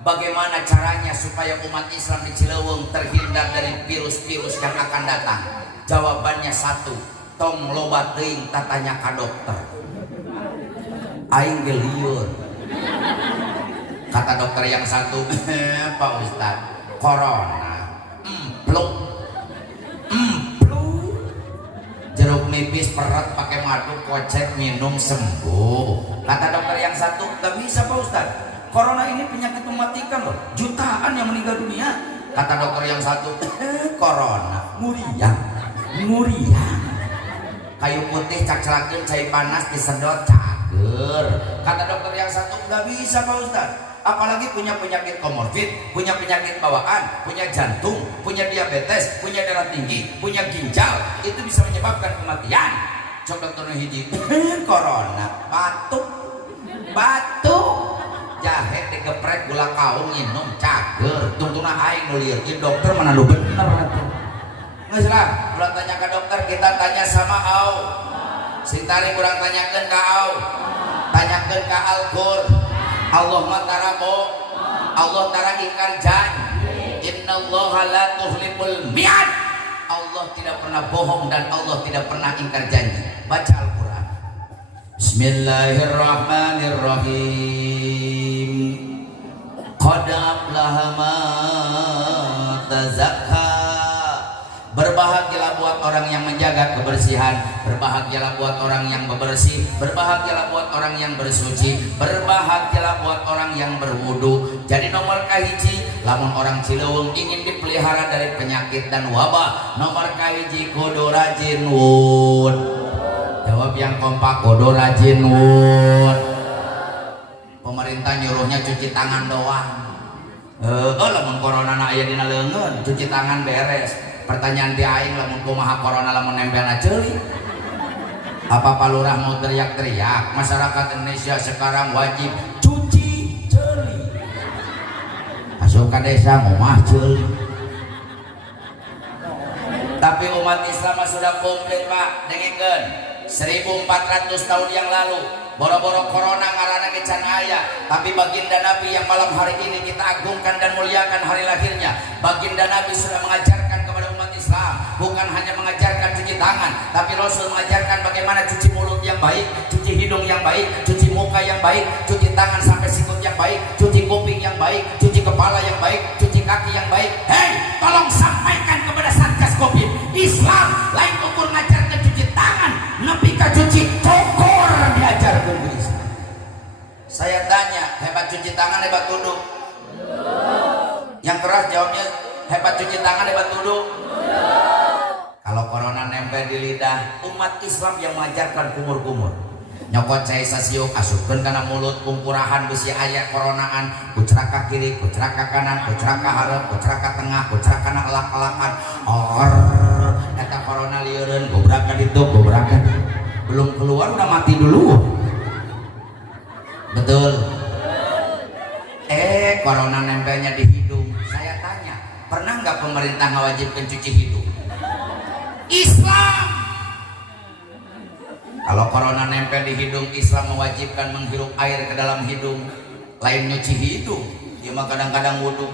bagaimana caranya supaya umat Islam di Cileunyi terhindar dari virus-virus yang akan datang. Jawabannya satu, tong loba teuing tatanya ka dokter. Aing gelieur. Kata dokter yang satu, Pak Ustadz, corona, empluk, jeruk nipis peret pakai madu kocek minum sembuh. Kata dokter yang satu, gak bisa Pak Ustadz, corona ini penyakit mematikan loh, jutaan yang meninggal dunia. Kata dokter yang satu, corona nguriang, kayu putih cacelakeun cai panas disedot cager. Kata dokter yang satu, gak bisa Pak Ustadz, apalagi punya penyakit komorbid, punya penyakit bawaan, punya jantung, punya diabetes, punya darah tinggi, punya ginjal, itu bisa menyebabkan kematian. Coba dokter hiji, corona batuk, jahe digeprek gula kaung minum cager, tungtuna aing nu lieukeun dokter mana nu bener atuh. Geus lah, ulah tanya ke dokter, kita tanya sama au. Sing tari kurang tanyakeun ka au. Tanyakeun ka Al-Qur. Allah matarabo, Allah tara ingkar janji. Innallaha la tuhliful mi'ad. Allah tidak pernah bohong dan Allah tidak pernah ingkar janji. Baca Al-Quran. Bismillahirrahmanirrahim. Qad aflaha man tazakka. Berbahagialah buat orang yang menjaga kebersihan, berbahagialah buat orang yang bebersih, berbahagialah buat orang yang bersuci, berbahagialah buat orang yang berwudu. Jadi nomor kahiji, lamun orang Cileunyi ingin dipelihara dari penyakit dan wabah, nomor kahiji kudu rajin wud. Jawab yang kompak, kudu rajin wud. Pemerintah nyuruhnya cuci tangan doang. Lamun corona na aya dina leungeun, cuci tangan beres. Pertanyaan di aing, lamun kumaha corona lamun nempelna ceuli. Apa Pak Lurah mau teriak-teriak? Masyarakat Indonesia sekarang wajib cuci ceuli. Masuk ke desa ngomah ceuli. Tapi umat Islam sudah komplit Pak. Dengekeun, 1400 tahun yang lalu boro-boro corona ngarana can aya, tapi baginda Nabi yang malam hari ini kita agungkan dan muliakan hari lahirnya, baginda Nabi sudah mengajarkan kepada umat Islam, bukan hanya mengajarkan cuci tangan, tapi Rasul mengajarkan bagaimana cuci mulut yang baik, cuci hidung yang baik, cuci muka yang baik, cuci tangan sampai sikut yang baik, cuci kuping yang baik, cuci kepala yang baik, cuci kaki yang baik. tangan hebat duduk. Yang keras jawabnya hebat cuci tangan hebat duduk. Kalau corona nempel di lidah, umat Islam yang mengajarkan kumur-kumur. Nyokot cai sasiuk asupkeun kana mulut kumpurahan besi aya coronaan, kucrak ka kiri, kucrak ka kanan, kucrak ka hareup, kucrak ka tengah, kucrak kana elak-elakan. Eta corona lieureun gobrak ka ditu, gobrak ka. Belum keluar udah mati dulu. Betul. Corona nempelnya di hidung. Saya tanya, pernah nggak pemerintah ngawajibkan cuci hidung? Islam. Kalau corona nempel di hidung, Islam mewajibkan menghirup air ke dalam hidung. Lain nyuci hidung, dia mah kadang-kadang wudhu.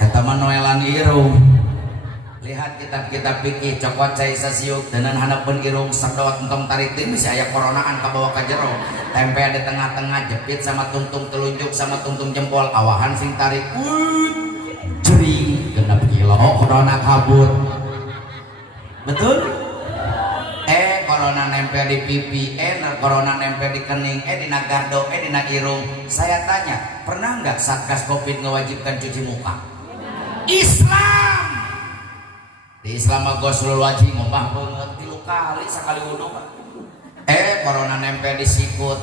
Kata manoelan irung. Lihat kitab-kitab fikih cokot cai sasiuk dengan hanapeun irung sedot entong tarik teh bisa aya coronaan ka bawah ka jero. Tempe di tengah-tengah jepit sama tungtung telunjuk sama tungtung jempol awahan sing tarik. Jering genep kilo corona kabur. Betul? Corona nempel di pipi, corona nempel di kening, dina gardo, dina irung. Saya tanya, pernah nggak Satgas Covid mewajibkan cuci muka? Islam. Di Islam mah goslul wajib ngomah banget 3 kali sekali wudhu. Corona nempel di sikut.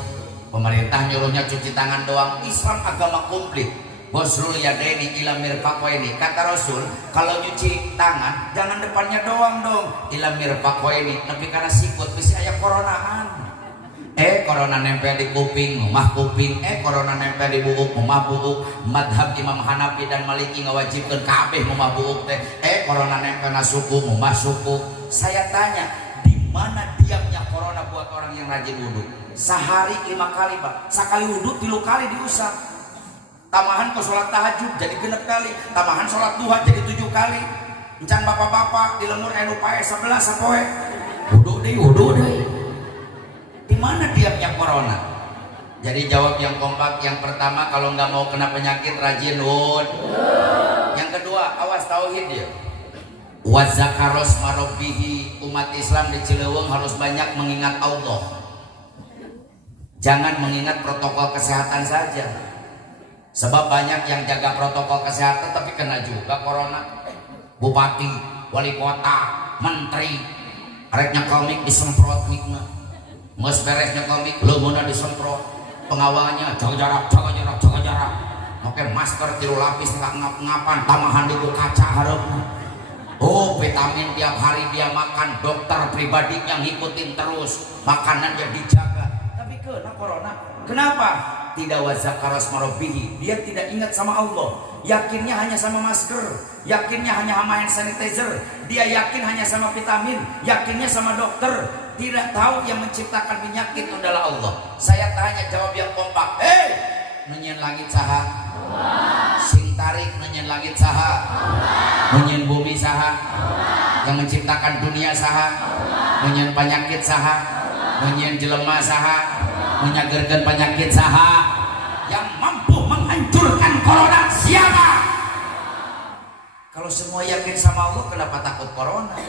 Pemerintah nyuruhnya cuci tangan doang. Islam agama komplit. Goslul yadaini ila mirfaqaini. Kata Rasul, kalau nyuci tangan jangan depannya doang dong. Ila mirfaqaini, nepi kana sikut bisa aya coronaan. Corona nempel di kuping, mah kuping. Corona nempel di buuk, mah buuk. Madhab Imam Hanafi dan Maliki ngawajibkeun kabeh mah buuk teh. Corona nempel na suku, mah suku. Saya tanya, di mana diamnya corona buat orang yang rajin wudhu? Sehari 5 kali, Pak. Sekali wudhu 3 kali diusap. Tamahan ke sholat tahajud jadi 6 kali. Tamahan sholat duha jadi 7 kali. Encan bapak-bapak di lemur anu pae 11 sapoe. Wudhu deui. Di mana diamnya corona? Jadi jawab yang kompak. Yang pertama, kalau nggak mau kena penyakit rajin wudhu. Yang kedua, awas tauhid ya. Wa zakaros marobbihi. Umat Islam di Cilewung harus banyak mengingat Allah. Jangan mengingat protokol kesehatan saja. Sebab banyak yang jaga protokol kesehatan tapi kena juga corona. Bupati, wali kota, menteri, areknya komik disemprot mikna. Mus beresnya komik, leumuna disemprot. Pengawalnya jaga jarak. Oke, masker 3 lapis nggak ngap-ngapan, tamahan di kaca harapnya. Vitamin tiap hari dia makan, dokter pribadi yang ngikutin terus, makanan yang dijaga. Tapi kena corona. Kenapa? Tidak wazakaros marobihi. Dia tidak ingat sama Allah. Yakinnya hanya sama masker, yakinnya hanya sama hand sanitizer, dia yakin hanya sama vitamin, yakinnya sama dokter, tidak tahu yang menciptakan penyakit adalah Allah. Saya tanya, jawab yang kompak. Nunyin langit saha? Sing tarik nunyin langit saha? Nunyin bumi saha? Yang menciptakan dunia saha? Nunyin penyakit saha? Nunyin jelema saha? Menyagerkan penyakit saha? Yang mampu menghancurkan corona siapa? Kalau semua yakin sama Allah, kenapa takut corona?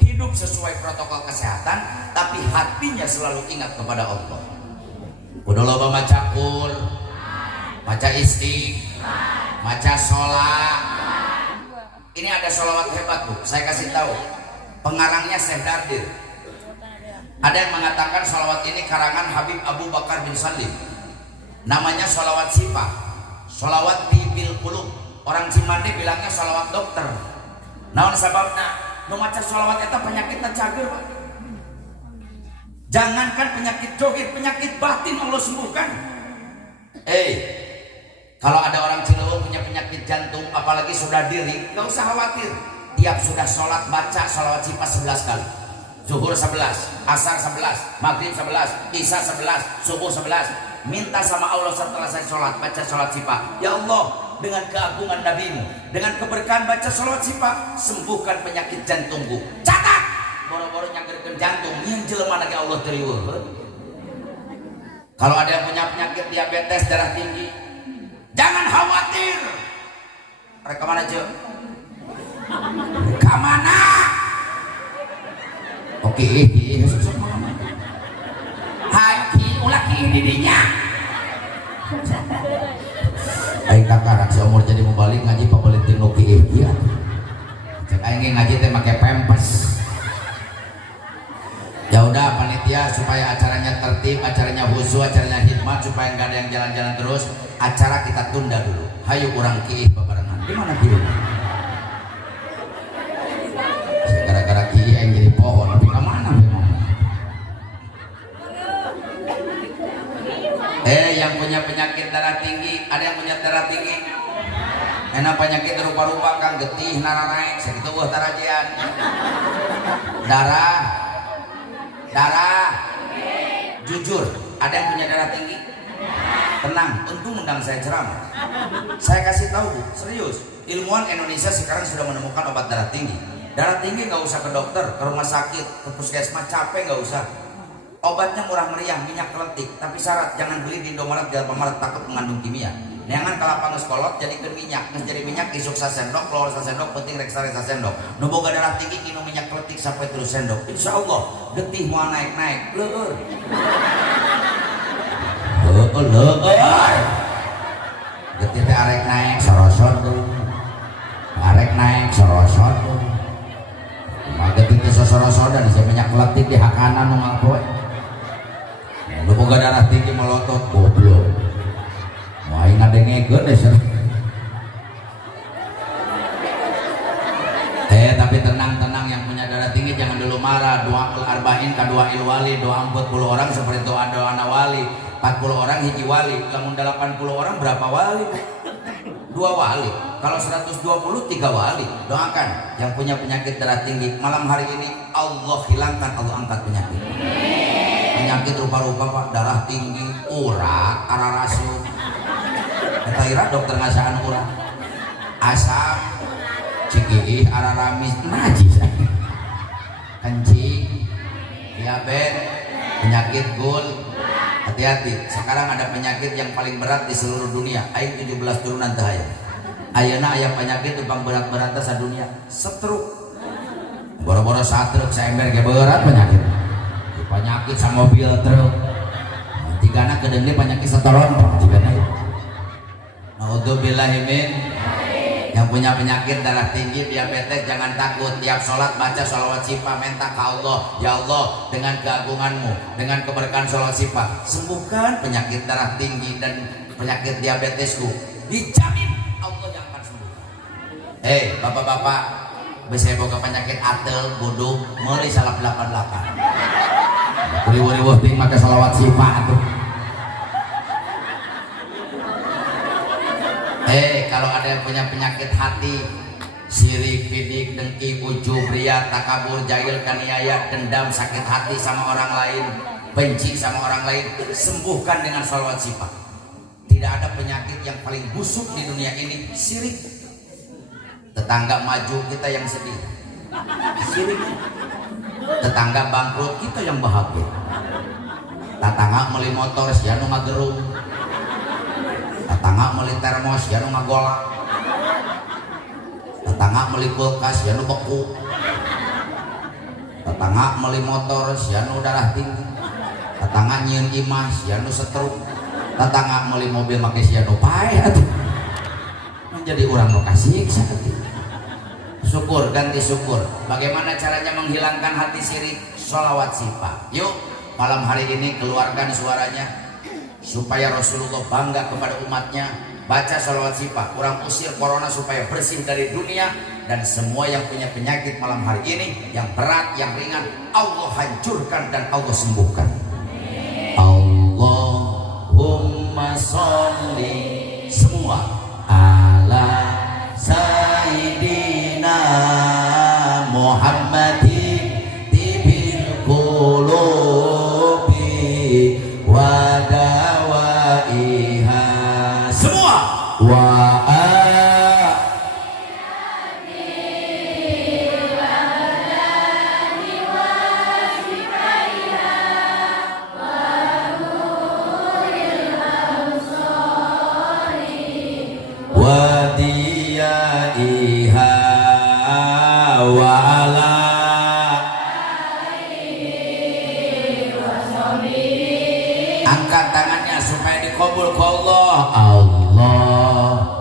Hidup sesuai protokol kesehatan, tapi hatinya selalu ingat kepada Allah. Udah loba maca Qur, maca istighfar, maca sholat. Ini ada sholawat hebat, Bu. Saya kasih tahu. Pengarangnya Syekh Dardir. Ada yang mengatakan sholawat ini karangan Habib Abu Bakar bin Salim. Namanya sholawat sifah, sholawat tibil qulub. Orang Cimande bilangnya sholawat dokter. Naon sababna? Nu maca sholawat eta penyakitna cager, Pak. Jangankan penyakit zohir, penyakit batin Allah sembuhkan. Kalau ada orang Cilewung punya penyakit jantung, apalagi sudah diri, nggak usah khawatir. Tiap sudah sholat baca sholawat sifah 11 kali. Zuhur 11, asar 11, maghrib 11, isya 11, subuh 11. Minta sama Allah setelah saya sholat, baca sholat sifah. Ya Allah, dengan keagungan Nabi-Mu, dengan keberkahan baca sholat sifah, sembuhkan penyakit jantungku. Catat! Boro-boro nyagerkeun jantung, yang jelema lagi Allah teriweuh. Kalau ada yang punya penyakit diabetes, darah tinggi, jangan khawatir. Mereka mana aja? Kamana? Oke, hai ki ulah ki ini aing kakarak seumur jadi mubalik ngaji papeuleut nu kieu kieu cek aing ngaji teh make pempes. Ya udah panitia, supaya acaranya tertib, acaranya khusyuk, acaranya hikmat, supaya nggak ada yang jalan-jalan terus, acara kita tunda dulu. Hayu kurang kiih bebarengan. Di mana kiih? Gara-gara kiih yang jadi pohon, tapi kemana memang? Yang punya penyakit darah tinggi, ada yang punya darah tinggi? Enak penyakit rupa-rupa kang getih naranaek, segitu buah tarajian. Darah, jujur, ada yang punya darah tinggi? Tenang, untung undang saya ceramah. Saya kasih tahu, serius, ilmuwan Indonesia sekarang sudah menemukan obat darah tinggi. Darah tinggi nggak usah ke dokter, ke rumah sakit, ke puskesmas, capek nggak usah. Obatnya murah meriah, minyak keletik, tapi syarat jangan beli di Indomaret, di Alfamart, takut mengandung kimia. Neangan kelapa ngeskolot jadikan minyak, jadi minyak isuk sasendok, keluar sasendok, penting reksa sasendok. Nu boga darah tinggi kinu minyak keletik sampai terus sendok. Insya Allah getih mau naik leur. Getih teh arek naik sorosot tuh, arek naik sorosot tuh. Getih teh sorosot dan saya minyak keletik di hakanan nu ngapoe. Nu boga darah tinggi melotot goblok. Wah, ini ada ngegon deh, tapi tenang yang punya darah tinggi jangan dulu marah. Doa arba'in kadua ilwali, doa 40 orang seperti doa anak wali. 40 orang hiji wali, lamun 80 orang berapa wali? 2 wali. Kalau 120 3 wali. Doakan yang punya penyakit darah tinggi malam hari ini Allah hilangkan, Allah angkat penyakit. Penyakit rupa-rupa Pak, darah tinggi, urat, ararasium. Kira dokter ngasaan urang, asam, cikiih, araramis, najis, kencing, diabetes, penyakit gul. Hati-hati, sekarang ada penyakit yang paling berat di seluruh dunia. Aing 17 turunan teh aya. Ayeuna aya penyakit tupang berat-berat sa dunia, stroke. Boro-boro satruk saember ge berat penyakit. Penyakit sa mobil truk. Tigana kedeung penyakit setoron, tigana. Naudzubillahimin. Yang punya penyakit darah tinggi, diabetes, jangan takut. Tiap sholat baca sholawat syifa, minta ke Allah, ya Allah, dengan keagunganmu, dengan keberkahan sholawat syifa, sembuhkan penyakit darah tinggi dan penyakit diabetesku. Dijamin Allah yang akan sembuh. Bapak-bapak, bisa boga penyakit atel, buduk, meuli salap 88. Riweuh-riweuh ting make sholawat syifa atuh. Kalau ada yang punya penyakit hati, sirik, bidik, dengki, ujub, ria, takabur, jahil, kaniaya, dendam, sakit hati sama orang lain, benci sama orang lain, sembuhkan dengan sholawat syifa. Tidak ada penyakit yang paling busuk di dunia ini, sirik. Tetangga maju kita yang sedih, sirik. Tetangga bangkrut kita yang bahagia. Tetangga beli motor sia nu ngagerung, tetangga beli termos ya nu ngagolak, tetangga beli kulkas ya nu beku, tetangga beli motor ya nu darah tinggi, tetangga nyieun imah ya nu setruk, tetangga beli mobil make ya nu pae atuh. Menjadi orang lokasi syukur, ganti syukur. Bagaimana caranya menghilangkan hati sirik? Sholawat syifa. Yuk malam hari ini keluarkan suaranya supaya Rasulullah bangga kepada umatnya. Baca sholawat syifa, kurang usir corona supaya bersih dari dunia. Dan semua yang punya penyakit malam hari ini, yang berat, yang ringan, Allah hancurkan dan Allah sembuhkan. Allahumma sholli semua ala Sayyidina Muhammadin tibil qulubi wa dawaiha. Semua wa angkat tangannya supaya dikabul ke Allah. Allah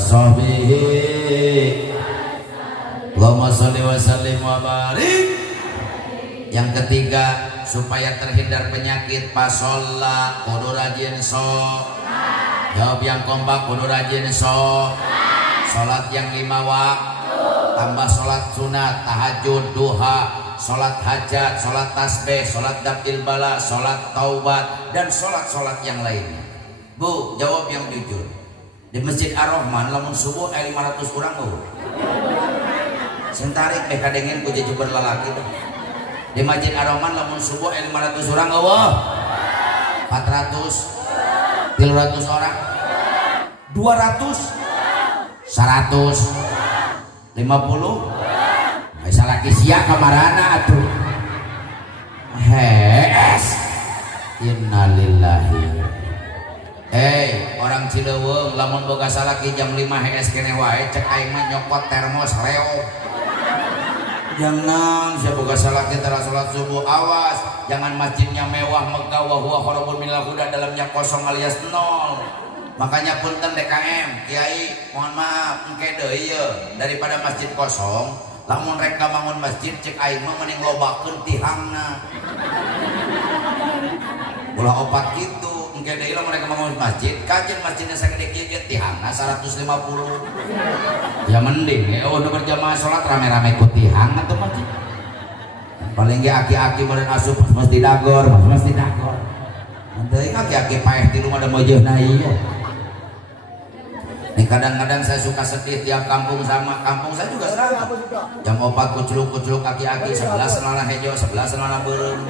sahbihi. Allahumma sholli wa sallim wa barik. Yang ketiga, supaya terhindar penyakit pasolla kudu rajin jawab yang kompak, kudu rajin sholat yang 5 waktu tambah sholat sunat, tahajud, duha, sholat hajat, sholat tasbih, sholat dapil bala, sholat taubat, dan sholat-sholat yang lainnya. Bu, jawab yang jujur. Di Masjid Ar-Rahman lamun subuh 500 orang bu. Sentarik mereka dengin ku jejeber lalaki tuh. Di Masjid Ar-Rahman lamun subuh 500 orang Allah. 400 300 orang 200 150 bisa lagi siap kamarana atuh. Hes innalillahi. Orang Cileuweung lamun boga salaki jam 5 HS kene wae cek aing mah nyokot termos leo. Jangan saya boga salaki tara salat subuh, awas jangan masjidnya mewah megah wa huwa kharabun minal huda, dalamnya kosong alias nol. Makanya punten DKM Kiai mohon maaf engke deui ye daripada masjid kosong lamun rek bangun masjid cek aing mah mending lobakeun tihangna. Ulah opat kitu engke deui lamun rek bangun masjid kajen masjidna sagede kieu tihangna 150. Ya mending ya nu berjamaah salat rame-rame ku tihang atuh masjid. Paling ge aki-aki meureun asup mesti dagor, mesti dagor. Teuing aki-aki paeh di rumah da meujeuhna ieu. Nih kadang-kadang saya suka sedih tiap kampung sama kampung saya juga sama. Jam 4 kuculuk-kuculuk aki-aki, sebelah senana hejo, sebelah senana beureum.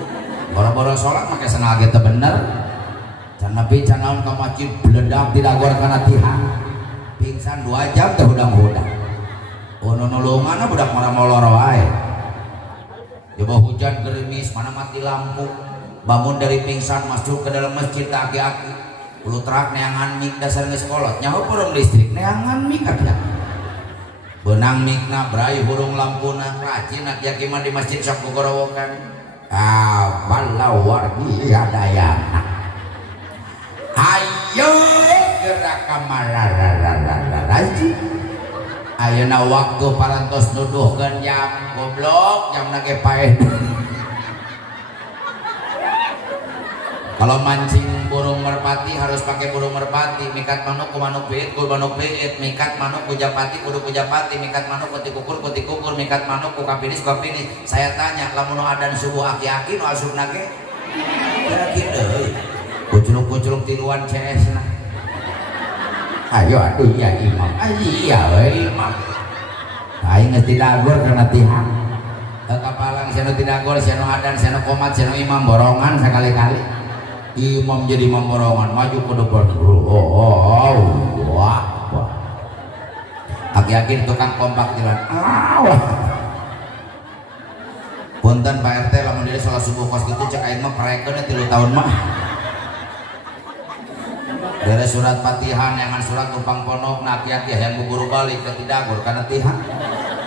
Boro-boro sholat make senal ge teu bener. Can nepi can naon ka masjid bledak didagor kana tihang. Pingsan 2 jam teh hudang-hudang. Nu nulunganna budak mara molor wae. Coba hujan gerimis mana mati lampu. Bangun dari pingsan masuk ke dalam masjid aki-aki. Ulu terak neangan mik dasar geus kolot nyaho porong listrik neangan mik atuh. Beunang mikna brai hurung lampuna rajin aki-aki mah di masjid sok gogorowokan. Walau wargi hadayana. Ayo gerak kamarararararaji. Ayeuna waktu parantos nuduhkeun jam goblok jamna ge paeh. Kalau mancing burung merpati harus pakai burung merpati, mikat manuk ku manuk beet ku manuk beet, mikat manuk ku japati kudu ku japati, mikat manuk ku tikukur ku tikukur, mikat manuk ku kapinis ku kapinis. Saya tanya, lamun adan subuh aki-aki nu asupna ge kira deui. Kuculuk-kuculuk tiluan CS na. Ayo atuh ya imam. Iya we imam. Aing geus didagor kana tihang. Kapalang sia nu didagor, sia nu adan, sia nu qomat, sia nu imam borongan sakali-kali. Imam jadi imam borongan maju ke depan. Wah. Aki-aki tukang kompak jalan. Punten Pak RT lamun diri salat subuh kos kitu cek aing mah parekeun 3 tahun mah. Dari surat Fatihah neangan surat tumpang ponok na aki-aki hayang buburu balik ke tidagor kana tihang.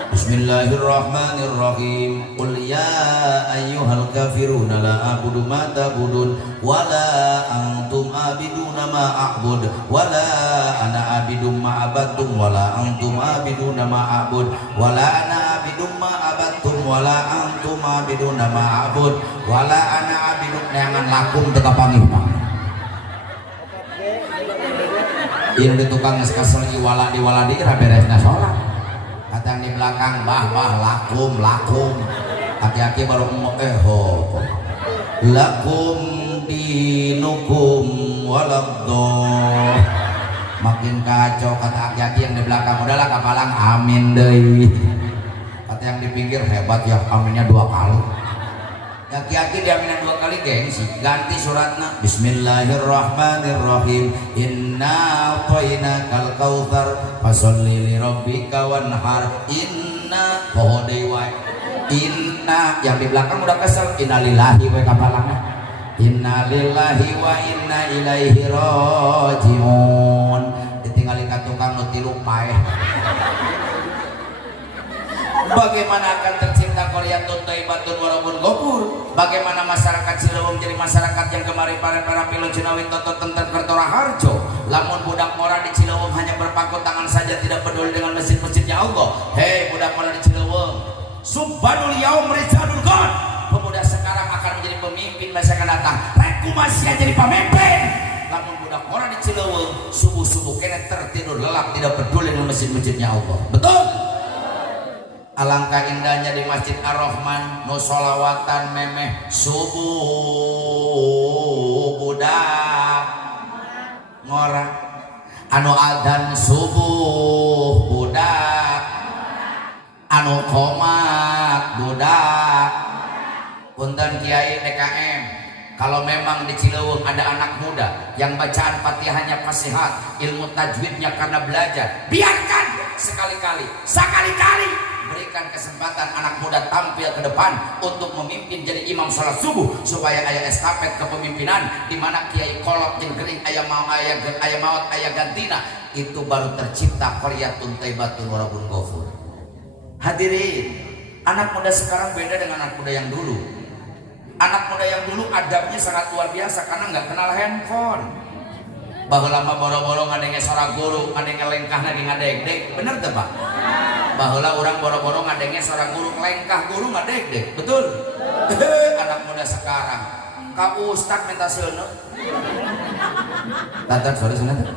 Bismillahirrahmanirrahim. Qul ya ayyuhal kafiruna la a'budu ma ta'budun wa la antum abiduna ma a'bud wa la ana abidum ma abattum wa la antum abiduna ma a'bud wa la ana abidum ma abattum wa la antum abiduna ma a'bud wa la ana abidum neangan lakum teu kapangih mah. Ieu di tukang geus kasel iwala di waladi ra beresna salat. Kata yang di belakang bah lakum aki-aki baru lakum dinukum walabdoh. Makin kacau kata aki-aki yang di belakang. Udahlah kapalang amin deh. Kata yang di pinggir hebat ya aminnya 2 kali. Aki-aki diaminan 2 kali gengsi. Ganti suratna Bismillahirrahmanirrahim. Inna a'tainakal kautsar fasholli li rabbika wanhar. Inna poho deui wae. Inna yang di belakang udah kesel. Innalillahi we kapalangna. Innalillahi wa inna ilaihi rajiun. Ditinggali ka tukang nu tilu paeh. Bagaimana akan tercipta qaryatun thayyibatun wa rabbun ghafur? Bagaimana masyarakat Cilewung jadi masyarakat yang kemarin para pilo Cinawi Toto Tenter Kertora Harjo? Lamun budak mora di Cilewung hanya berpangku tangan saja, tidak peduli dengan masjid-masjidnya Allah. Hei budak mora di Cilewung, subhanul yaum rizalul god. Pemuda sekarang akan menjadi pemimpin masa akan datang. Reku masih jadi pemimpin. Lamun budak mora di Cilewung, subuh-subuh kena tertidur lelap, tidak peduli dengan masjid-masjidnya Allah. Betul? Alangkah indahnya di Masjid Ar-Rahman nu sholawatan memeh subuh budak ngora, anu adzan subuh budak, anu qomat budak. Punten Kiai DKM, kalau memang di Cilewung ada anak muda yang bacaan Fatihahnya fasihat, ilmu tajwidnya karena belajar, biarkan sekali-kali berikan kesempatan anak muda tampil ke depan untuk memimpin jadi imam salat subuh, supaya aya estafet kepemimpinan di mana kiai kolot jeung geuning aya maot aya gantina, itu baru tercipta qaryatun thayyibatun wa rabbun ghafur. Hadirin, anak muda sekarang beda dengan anak muda yang dulu. Anak muda yang dulu adabnya sangat luar biasa karena nggak kenal handphone. Baheula mah boro-boro ngadenge sora guru, ngadenge lengkah ngadenge ngadeg-deg, bener teu Pak? Baheula urang boro-boro ngadenge sora guru, lengkah guru ngadeg-deg, betul? Anak muda sekarang, ka ustad minta seuneu. Tatan sorry sana teh.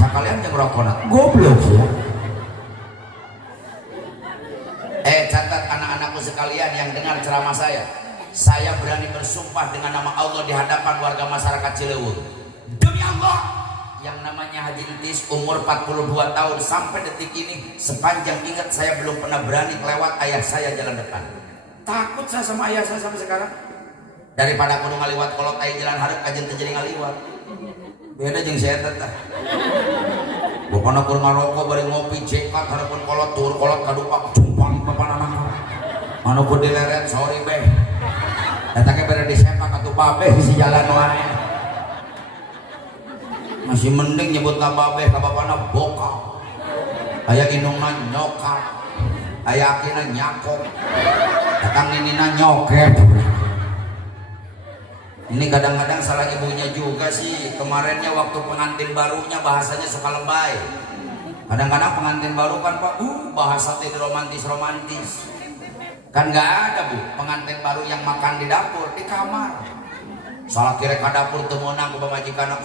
Sakalian jeung rokona, goblok ya. Catat anak-anakku sekalian yang dengar ceramah saya berani bersumpah dengan nama Allah di hadapan warga masyarakat Cilewung. Demi Allah, yang namanya Haji Entis umur 42 tahun sampai detik ini, sepanjang ingat saya belum pernah berani lewat ayah saya jalan depan. Takut saya sama ayah saya sampai sekarang. Daripada kudu ngaliwat kolot aya jalan hareup kajen teu jadi ngaliwat. Beda jeung saya teh. Bapana keur ngarokok bari ngopi cekat hareupeun kolot tur kolot kadupak jumpang papana mah. Anu ku dileret sorry beh. Eta ke bere disepak atuh babeh di jalan wae. Masih mending nyebut ka babeh ka bapana bokap. Aya indungna nyokap. Aya akina nyakok. Datang ninina nyoket. Ini kadang-kadang salah ibunya juga sih. Kemarinnya waktu pengantin barunya bahasanya suka lebay. Kadang-kadang pengantin baru kan Pak, bahasa tidak romantis. Kan nggak ada Bu, pengantin baru yang makan di dapur, di kamar. Salah kira ke dapur temenang ke pemajikan,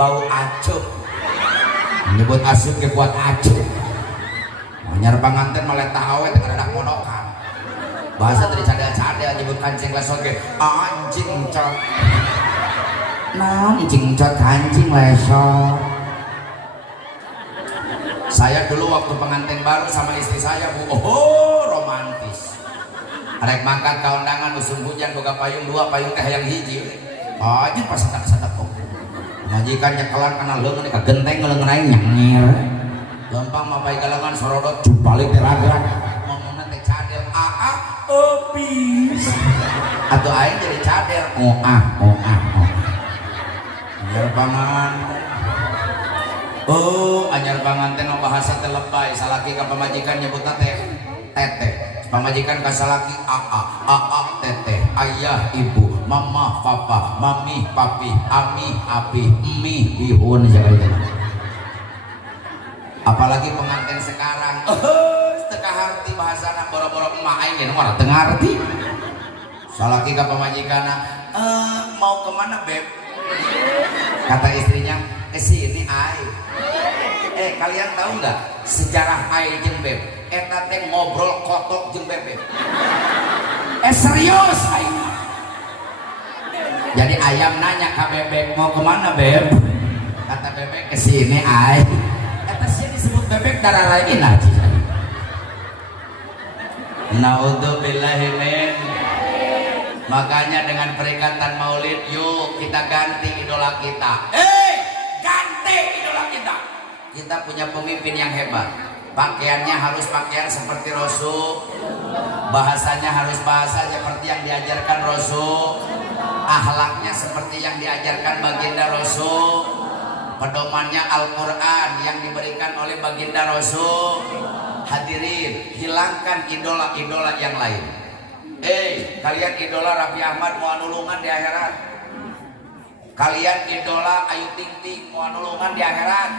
bau acup. Menyebut asup ke kuat acup. Nyar pengantin malah tahu dengan anak monokan. Bahasa dari cadel-cadel nyebut kancing lesot ke anjing cot. Nah, anjing cot kancing lesot. Saya dulu waktu pengantin baru sama istri saya Bu, romantis. Arek mangkat ka undangan musim hujan boga payung 2, payung teh yang hiji. Anjing pas sadak-sadak kok. Majikan nyekelan kana leungeun ka genteng leungeun aing nyengir. Lempang mapai galangan sorodot jupalik teh ragrak. Ngomongna teh cadel opis. Atau aing jadi cadel anyar pangan. Anyar pangan teh bahasa teh lebay. Salaki ka pamajikan nyebutna teh teteh. Pamajikan ka salaki teteh, ayah ibu, mama papa, mami papi, ami api, emi bihun jaga itu. Apalagi pengantin sekarang, teka harti bahasana boro-boro emak aing ge mah teu ngarti. Salaki ka pamajikanna, mau kemana beb? Kata istrinya, kesini ai. Kalian tahu nggak sejarah ai jeung beb? Eta teh ngobrol kotok jeung bebek. Serius aing. Jadi ayam nanya ke bebek, mau kemana beb? Kata bebek, kesini ay. Eta sih disebut bebek darah lain aja. Naudzubillahi min. Makanya dengan peringatan Maulid, yuk kita ganti idola kita. Ganti idola kita. Kita punya pemimpin yang hebat. Pakaiannya harus pakaian seperti Rasul, bahasanya harus bahasa seperti yang diajarkan Rasul, akhlaknya seperti yang diajarkan baginda Rasul, pedomannya Al-Quran yang diberikan oleh baginda Rasul, Hadirin, hilangkan idola-idola yang lain. Kalian idola Raffi Ahmad mau nulungan di akhirat. Kalian idola Ayu Ting Ting mau nulungan di akhirat.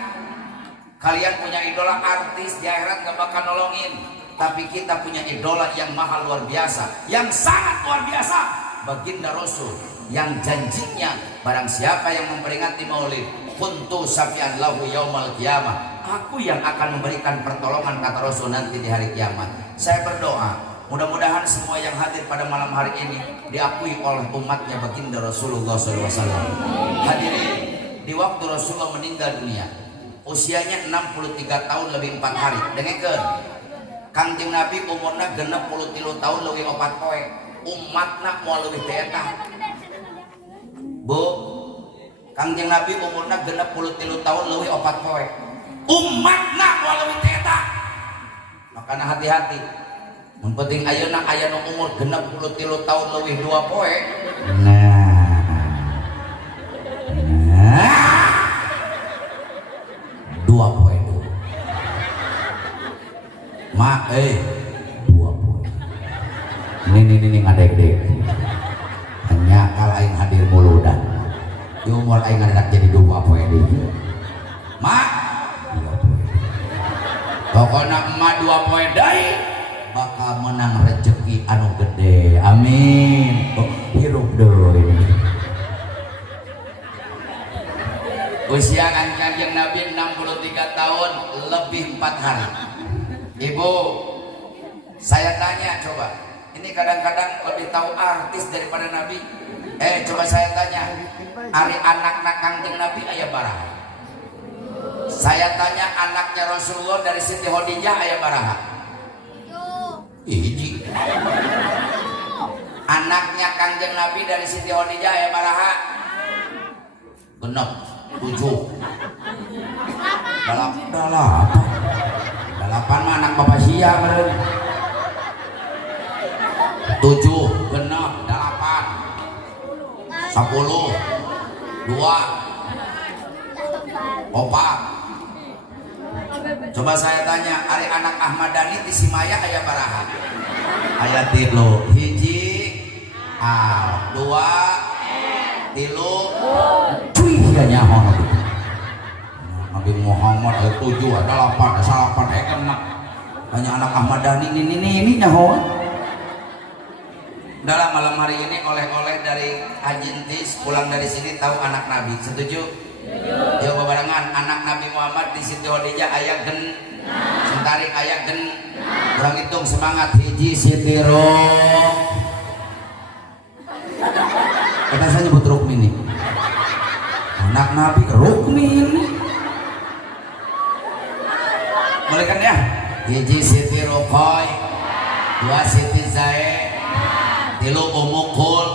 Kalian punya idola artis di akhirat gak bakal nolongin. Tapi kita punya idola yang mahal luar biasa, yang sangat luar biasa, baginda Rasul, yang janjinya barang siapa yang memperingati maulid, kuntu syafi'an lahu yaumal qiyamah, aku yang akan memberikan pertolongan, kata Rasul, nanti di hari kiamat. Saya berdoa mudah-mudahan semua yang hadir pada malam hari ini diakui oleh umatnya baginda Rasulullah SAW. Hadirin, di waktu Rasulullah meninggal dunia, usianya 63 tahun lebih 4 hari. Dengarkan, Kangjeng Nabi umurna 63 tahun lebih 4 poe. Umatna mau lebih teeta. Bu, Kangjeng Nabi umurna 63 tahun lebih 4 poe. Umatna mau lebih teeta. Makanya hati-hati. Mun penting ayeuna aya nu umur 63 tahun lebih 2 poe. Nah. 2 poe dulu. Mak, 2 poe. Ini ngadek-dek. Hanya kalau aing hadir muludan. Di umur aing ngadak jadi 2 poe deui. Mak, 2 poe. Pokona emak 2 poe deui bakal menang rezeki anu gede. Amin. Hirup deui. Usia Kanjeng Nabi 63 tahun lebih 4 hari. Ibu, saya tanya coba, ini kadang-kadang lebih tahu artis daripada Nabi. Coba saya tanya, ari anak-anak Kanjeng Nabi aya baraha? Saya tanya anaknya Rasulullah dari Siti Khadijah aya baraha? Hiji. Anaknya Kanjeng Nabi dari Siti Khadijah aya baraha? Genep, 7. Dalapan mah anak bapak sia meureun. 7, genep, 8, 10, 2, 4. Coba saya tanya, ari anak Ahmad Dhani di Simaya aya baraha? Aya 3. Hiji, 2, 3. Cuy ya nyaho Nabi Muhammad ada 7, ada 8, ada 8, enak. Hanya anak Ahmad Dhani ini nyaho. Dalam malam hari ini oleh-oleh dari Haji Entis pulang dari sini tahu anak Nabi. Setuju? Yuk barengan, anak Nabi Muhammad di Siti Khadijah aya gen. Sentari aya gen. Kurang hitung semangat. Hiji Siti Kata saya nyebut Rukmini. Anak Nabi Rukmini. Boleh kan ya? Hiji Siti Ruqay, 2 Siti Zaid, 3 Ummu Kul,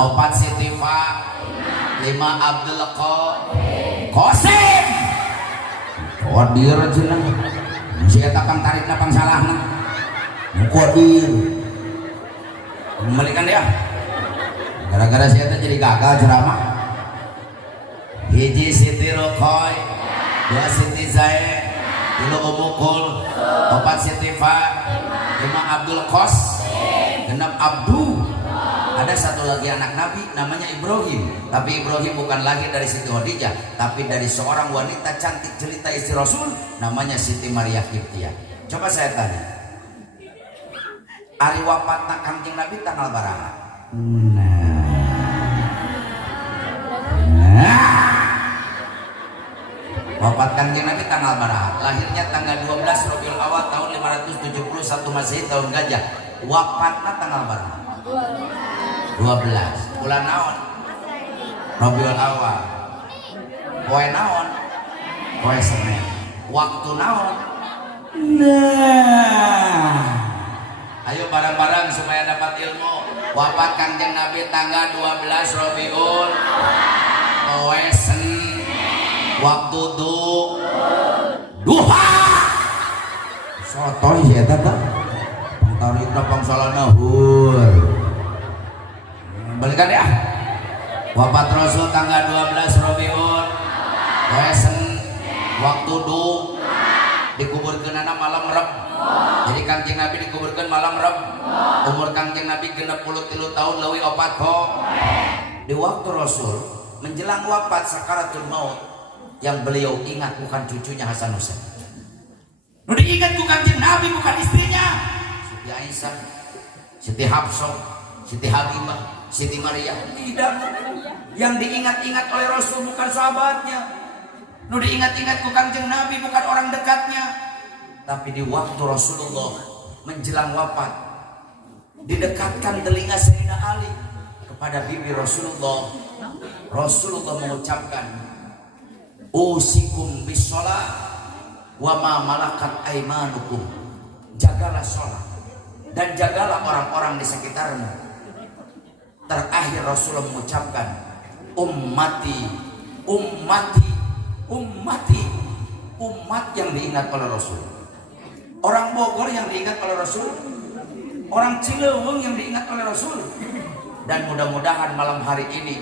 4 Siti Fa, 5 Abdul Qasim. Qadir cenah. Si eta kang tarikna pang salahna. Qadir. Kembalikan ya. Gara-gara si eta jadi gagal ceramah. Hiji Siti Ruqay, 2 Siti Zaid, 3 Ummu Kul, 4 Siti Fa, 5 Abdul Qasim, 6 Abdu. Ada satu lagi anak Nabi namanya Ibrahim, tapi Ibrahim bukan lagi dari Siti Khadijah, tapi dari seorang wanita cantik jelita istri Rasul namanya Siti Maria Qibtiyah. Coba saya tanya, ari wafatna Kanjeng Nabi tanggal baraha? Wafat Kanjeng Nabi tanggal baraha? Lahirnya tanggal 12 Rabiul Awal tahun 571 Masehi tahun Gajah. Wafatna tanggal baraha? 12. Bulan naon? Rabiul Awal. Poe naon? Poe Senin. Waktu naon? Nah, ayo bareng-bareng supaya dapat ilmu. Wafat Kanjeng Nabi tanggal 12 Rabiul Poe Senin. Waktu duha. Sotoy ya eta teh. Pangtarikna pangsalana hur. Balikan ya. Wafat Rasul tanggal 12 Rabiul Poe Senin. Waktu dikuburkeunana malam Reb. Jadi Kangjeng Nabi dikuburkeun malam Reb. Umur Kangjeng Nabi 63 tahun leuwih 4 poe. Di waktu Rasul menjelang wafat sakaratul maut, yang beliau ingat bukan cucunya Hasan Husain. Nu diingat ku Kangjeng Nabi bukan istrinya Siti Aisyah, Siti Hafsah, Siti Habibah, Siti Maria. Tidak. Yang diingat-ingat oleh Rasul bukan sahabatnya. Nu diingat-ingat ku Kangjeng Nabi bukan orang dekatnya. Tapi di waktu Rasulullah menjelang wafat, didekatkan telinga Sayyidina Ali kepada bibi Rasulullah. Rasulullah mengucapkan, usikum bisolat wa ma malakat aimanukum. Jagalah sholat dan jagalah orang-orang di sekitarmu. Terakhir Rasulullah mengucapkan, ummati, ummati, ummati. Umat yang diingat oleh Rasul, orang Bogor yang diingat oleh Rasul, orang Cilewung yang diingat oleh Rasul. Dan mudah-mudahan malam hari ini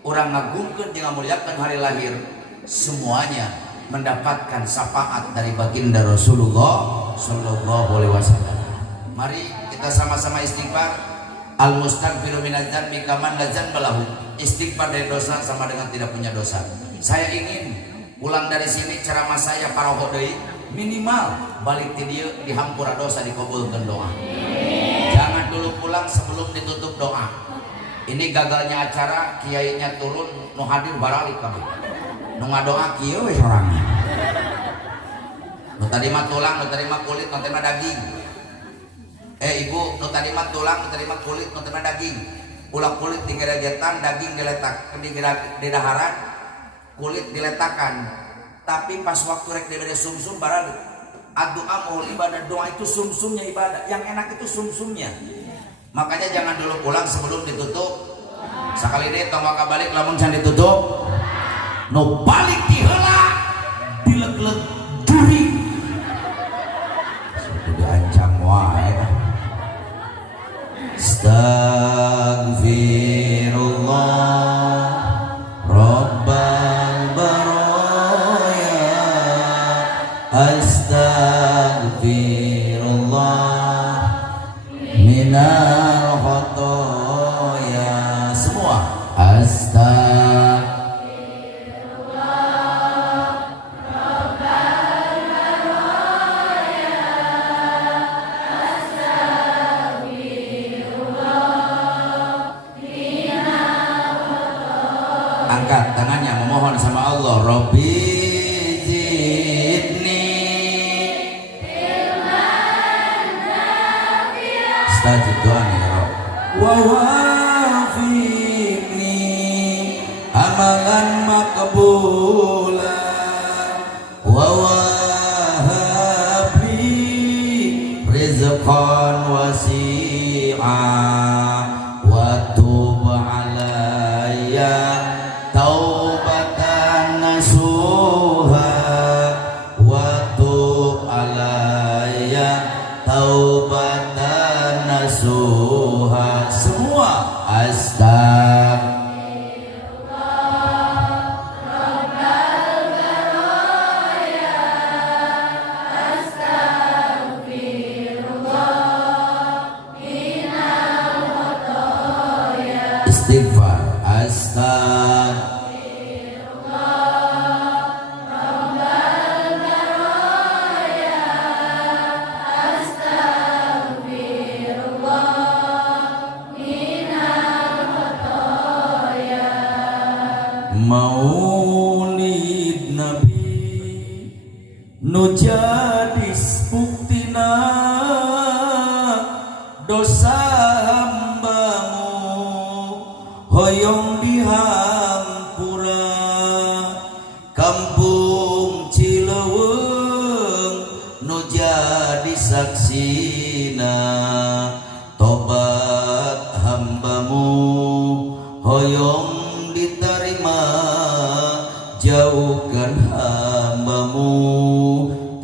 orang ngagungkeun jeung ngamuliakeun hari lahir semuanya mendapatkan syafaat dari baginda Rasulullah sallallahu alaihi wasallam. Mari kita sama-sama istighfar. Al mustaghfiru minadz dzanbi kaman la dzanba lahu. Istighfar dari dosa sama dengan tidak punya dosa. Saya ingin pulang dari sini ceramah saya paroho deui, minimal balik ti dieu dihampura dosa dikabulkeun doa. Jangan dulu pulang sebelum ditutup doa. Ini gagalnya acara, kiainya turun, nu hadir baralik kabeh. Nu ngadoa kieu we sorangna. Nu tadi mah tulang, nu tadi mah kulit, nu tadi mah daging. Ibu, nu tadi mah tulang, nu tadi mah kulit, nu tadi mah daging. Ulah kulit digeregetan, daging diletak, di daharan, kulit diletakan. Tapi pas waktu rek dibere sumsum baralik. Doa mau ibadah, doa itu sumsumnya ibadah. Yang enak itu sumsumnya. Makanya jangan dulu pulang sebelum ditutup. Sekali deh tong waka balik lamun can ditutup. No balik di heula dileg-leg duri. Sudah diancam wae. Astaghfirullah Rabbal baraya. Astaghfirullah minal khotoya. Semua astaghfirullah Rabbal baraya. Astaghfirullah minal khotoya. Angkat tangannya memohon sama Allah. Rabbi stajib doanya ya Rabb. Wa wafiqni amalan maqbulan wa wahabli rizqan wasi'a wa tub alayya taubatan nasuha wa tub alayya taubatan nasuha. Semua astaghfirullah Rabbal baraya. Astaghfirullah minal khotoya. Istighfar. Astaghfirullah Rabbal baraya. Astaghfirullah minal khotoya. Maulid Nabi nu jadis buktina dosa hambamu hoyong dihampura. Kampung Cilewung nu jadi saksina tobat hambamu hoyong diterima. Jauhkan hambamu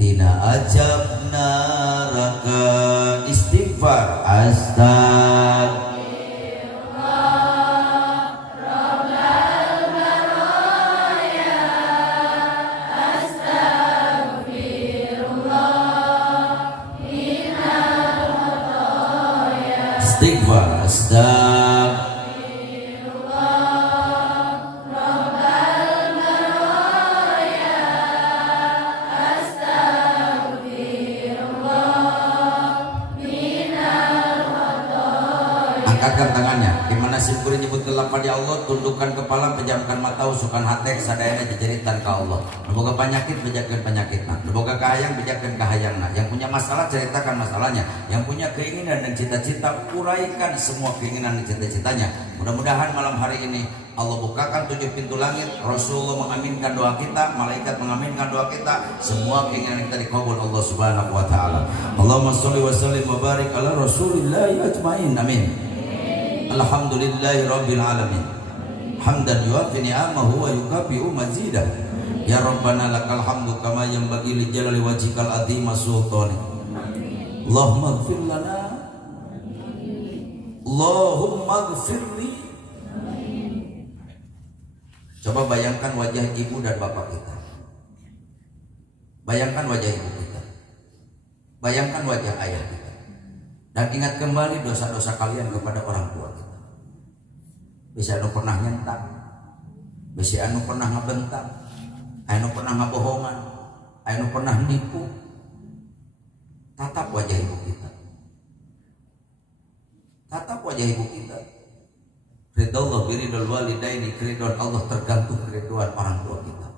tina ajab neraka. Istighfar. Astaghfirullah Rabbal baraya. Astaghfirullah Istighfar. Angkatkan tangannya. Gimana simpuri nyebut kelapa di Allah, tundukkan kepala, pejamkan mata, usukan hati, sadayana jejeritan ke Allah. Boga penyakit, bejakan penyakitna. Boga kahayang, bejakan kahayangna. Yang punya masalah, ceritakan masalahnya. Yang punya keinginan dan cita-cita, uraikan semua keinginan dan cita-citanya. Mudah-mudahan malam hari ini Allah bukakan 7 pintu langit, Rasulullah mengaminkan doa kita, malaikat mengaminkan doa kita, semua keinginan kita dikabul Allah Subhanahu wa taala. Allahumma shalli wa sallim wa barik ala Rasulillah ajmain. Amin. Alhamdulillahi rabbil alamin. Hamdan yuafi ni'amahu wa yukafi'u mazidah. Ya Rabbana lakal hamdu kama yanbaghi li jalali wajhikal azim sultani. Allahumma ighfir lana. Allahumma ighfirli. Coba bayangkan wajah ibu dan bapak kita. Bayangkan wajah ibu kita. Bayangkan wajah ayah kita. Dan ingat kembali dosa-dosa kalian kepada orang tua kita. Bisa anu pernah nyentak, bisa anu pernah ngebentak, anu pernah ngebohongan, anu pernah nipu. Tatap wajah ibu kita. Tatap wajah ibu kita. Ridallah biridul walidaini, keridhaan Allah tergantung keridhaan orang tua kita.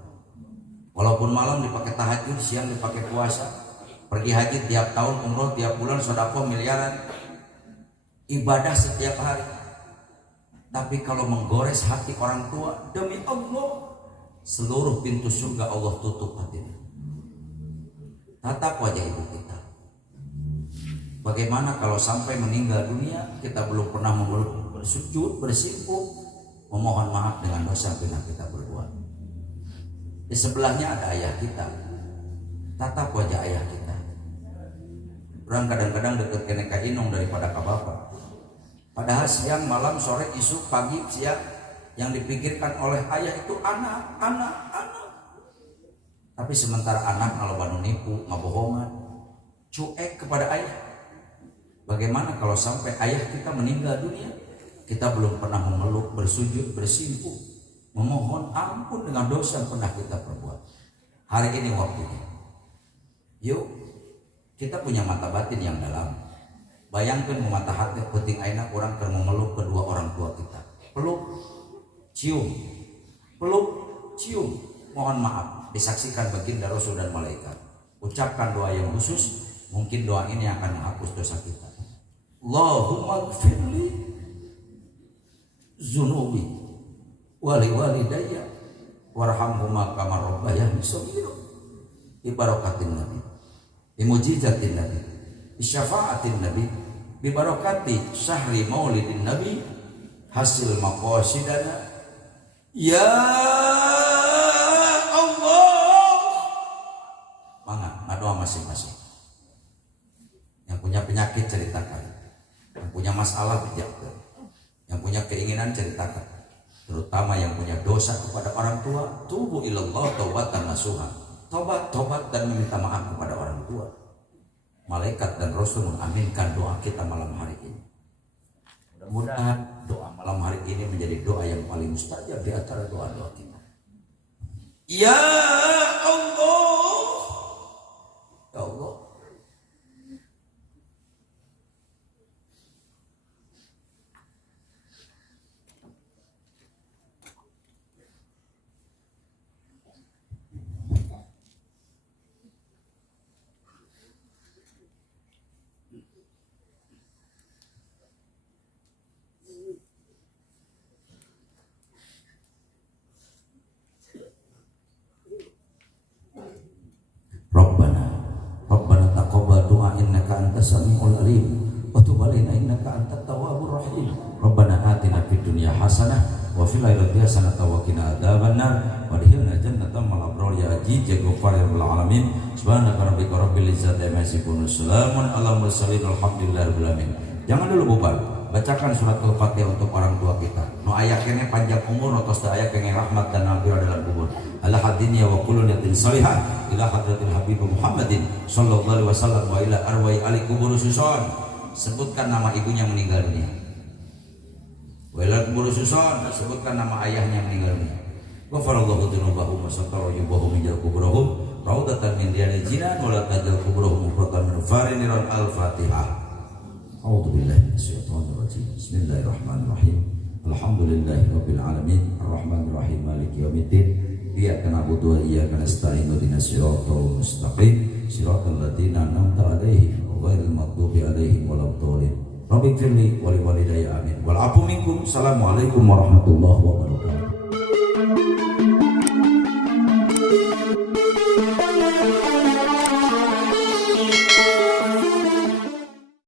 Walaupun malam dipakai tahajud, siang dipakai puasa, pergi haji tiap tahun, umroh tiap bulan, sedekah miliaran, ibadah setiap hari. Tapi kalau menggores hati orang tua, demi Allah, seluruh pintu surga Allah tutup hatinya. Tatap wajah ibu kita. Bagaimana kalau sampai meninggal dunia kita belum pernah memeluk, bersujud, bersimpuh, memohon maaf dengan dosa yang pernah kita berbuat. Di sebelahnya ada ayah kita. Tatap wajah ayah kita. Orang kadang-kadang dekat kena ka inung daripada ka bapak. Padahal siang, malam, sore, isu, pagi, siang, yang dipikirkan oleh ayah itu anak. Tapi sementara anak ngalobanu nipu, ngabohongan, cuek kepada ayah. Bagaimana kalau sampai ayah kita meninggal dunia, kita belum pernah memeluk, bersujud, bersimpuh, memohon ampun dengan dosa yang pernah kita perbuat. Hari ini waktunya. Yuk, kita punya mata batin yang dalam. Bayangkan mata hati penting aina orang keur memeluk kedua orang tua kita. Peluk, cium. Peluk, cium. Mohon maaf, disaksikan baginda Rasul dan malaikat. Ucapkan doa yang khusus, mungkin doa ini akan menghapus dosa kita. Allahumma ighfirli zunubi wali walidayya warhamhuma kama rabbayani shaghira. Ibarakatin nabi, imujizatin nabi, isyafaatin nabi, bibarakati syahri maulidin nabi, hasil maqasidana ya Allah. Mangga ngadoa masing-masing. Yang punya penyakit ceritakan, yang punya masalah bijakkan, yang punya keinginan ceritakan, terutama yang punya dosa kepada orang tua, tubu ilallah taubatan nasuha, tobat dan meminta maaf kepada orang tua. Malaikat dan Rasul mengaminkan doa kita malam hari ini. Mudah-mudahan doa malam hari ini menjadi doa yang paling mustajab di antara doa-doa kita. Ya Allah, ya Allah. Rabbana taqabbal du'a innaka antas samiul alim wa tub alaina innaka antat tawwabur rahim. Rabbana atina fid dunya hasanah wa fil akhirati hasanah wa qina adzabannar wa adkhilna jannata ma'al abrar ya aziz ya ghaffar ya rabbal alamin. Subhanaka rabbika rabbil izzati amma yasifun, salamun alal mursalin, alhamdulillahirabbil alamin. Jangan dulu bubar, bacakan surat Al-Fatihah untuk orang tua kita. Nu aya kene panjang umur, nu tos aya kene rahmat dan maghfirah dalam kubur. Ala hadinya wa kullu niyatin salihah ila hadratil habib Muhammadin sallallahu alaihi wasallam wa ila arwai ali kubur susun. sebutkan nama ibunya meninggal dunia. Wailal kubur susun, sebutkan nama ayahnya meninggal dunia. Ghafarallahu dzunubahum wa satara yubahum min kuburahum raudatan min riyadil jinan wa la tajal kuburahum mufratan min fariniran al-Fatihah. A'udzu billahi minasyaitonir rajim. Bismillahirrahmanirrahim. Alhamdulillahirabbil alamin arrahmanir rahim maliki yaumiddin. Iyyaka na'budu wa iyyaka nasta'in ihdinas siratal mustaqim siratal ladzina an'amta 'alaihim ghairil maghdubi 'alaihim waladdallin. Rabbighfirli wa liwalidayya amin. Wal 'afu minkum. Assalamualaikum warahmatullahi wabarakatuh. Thank you.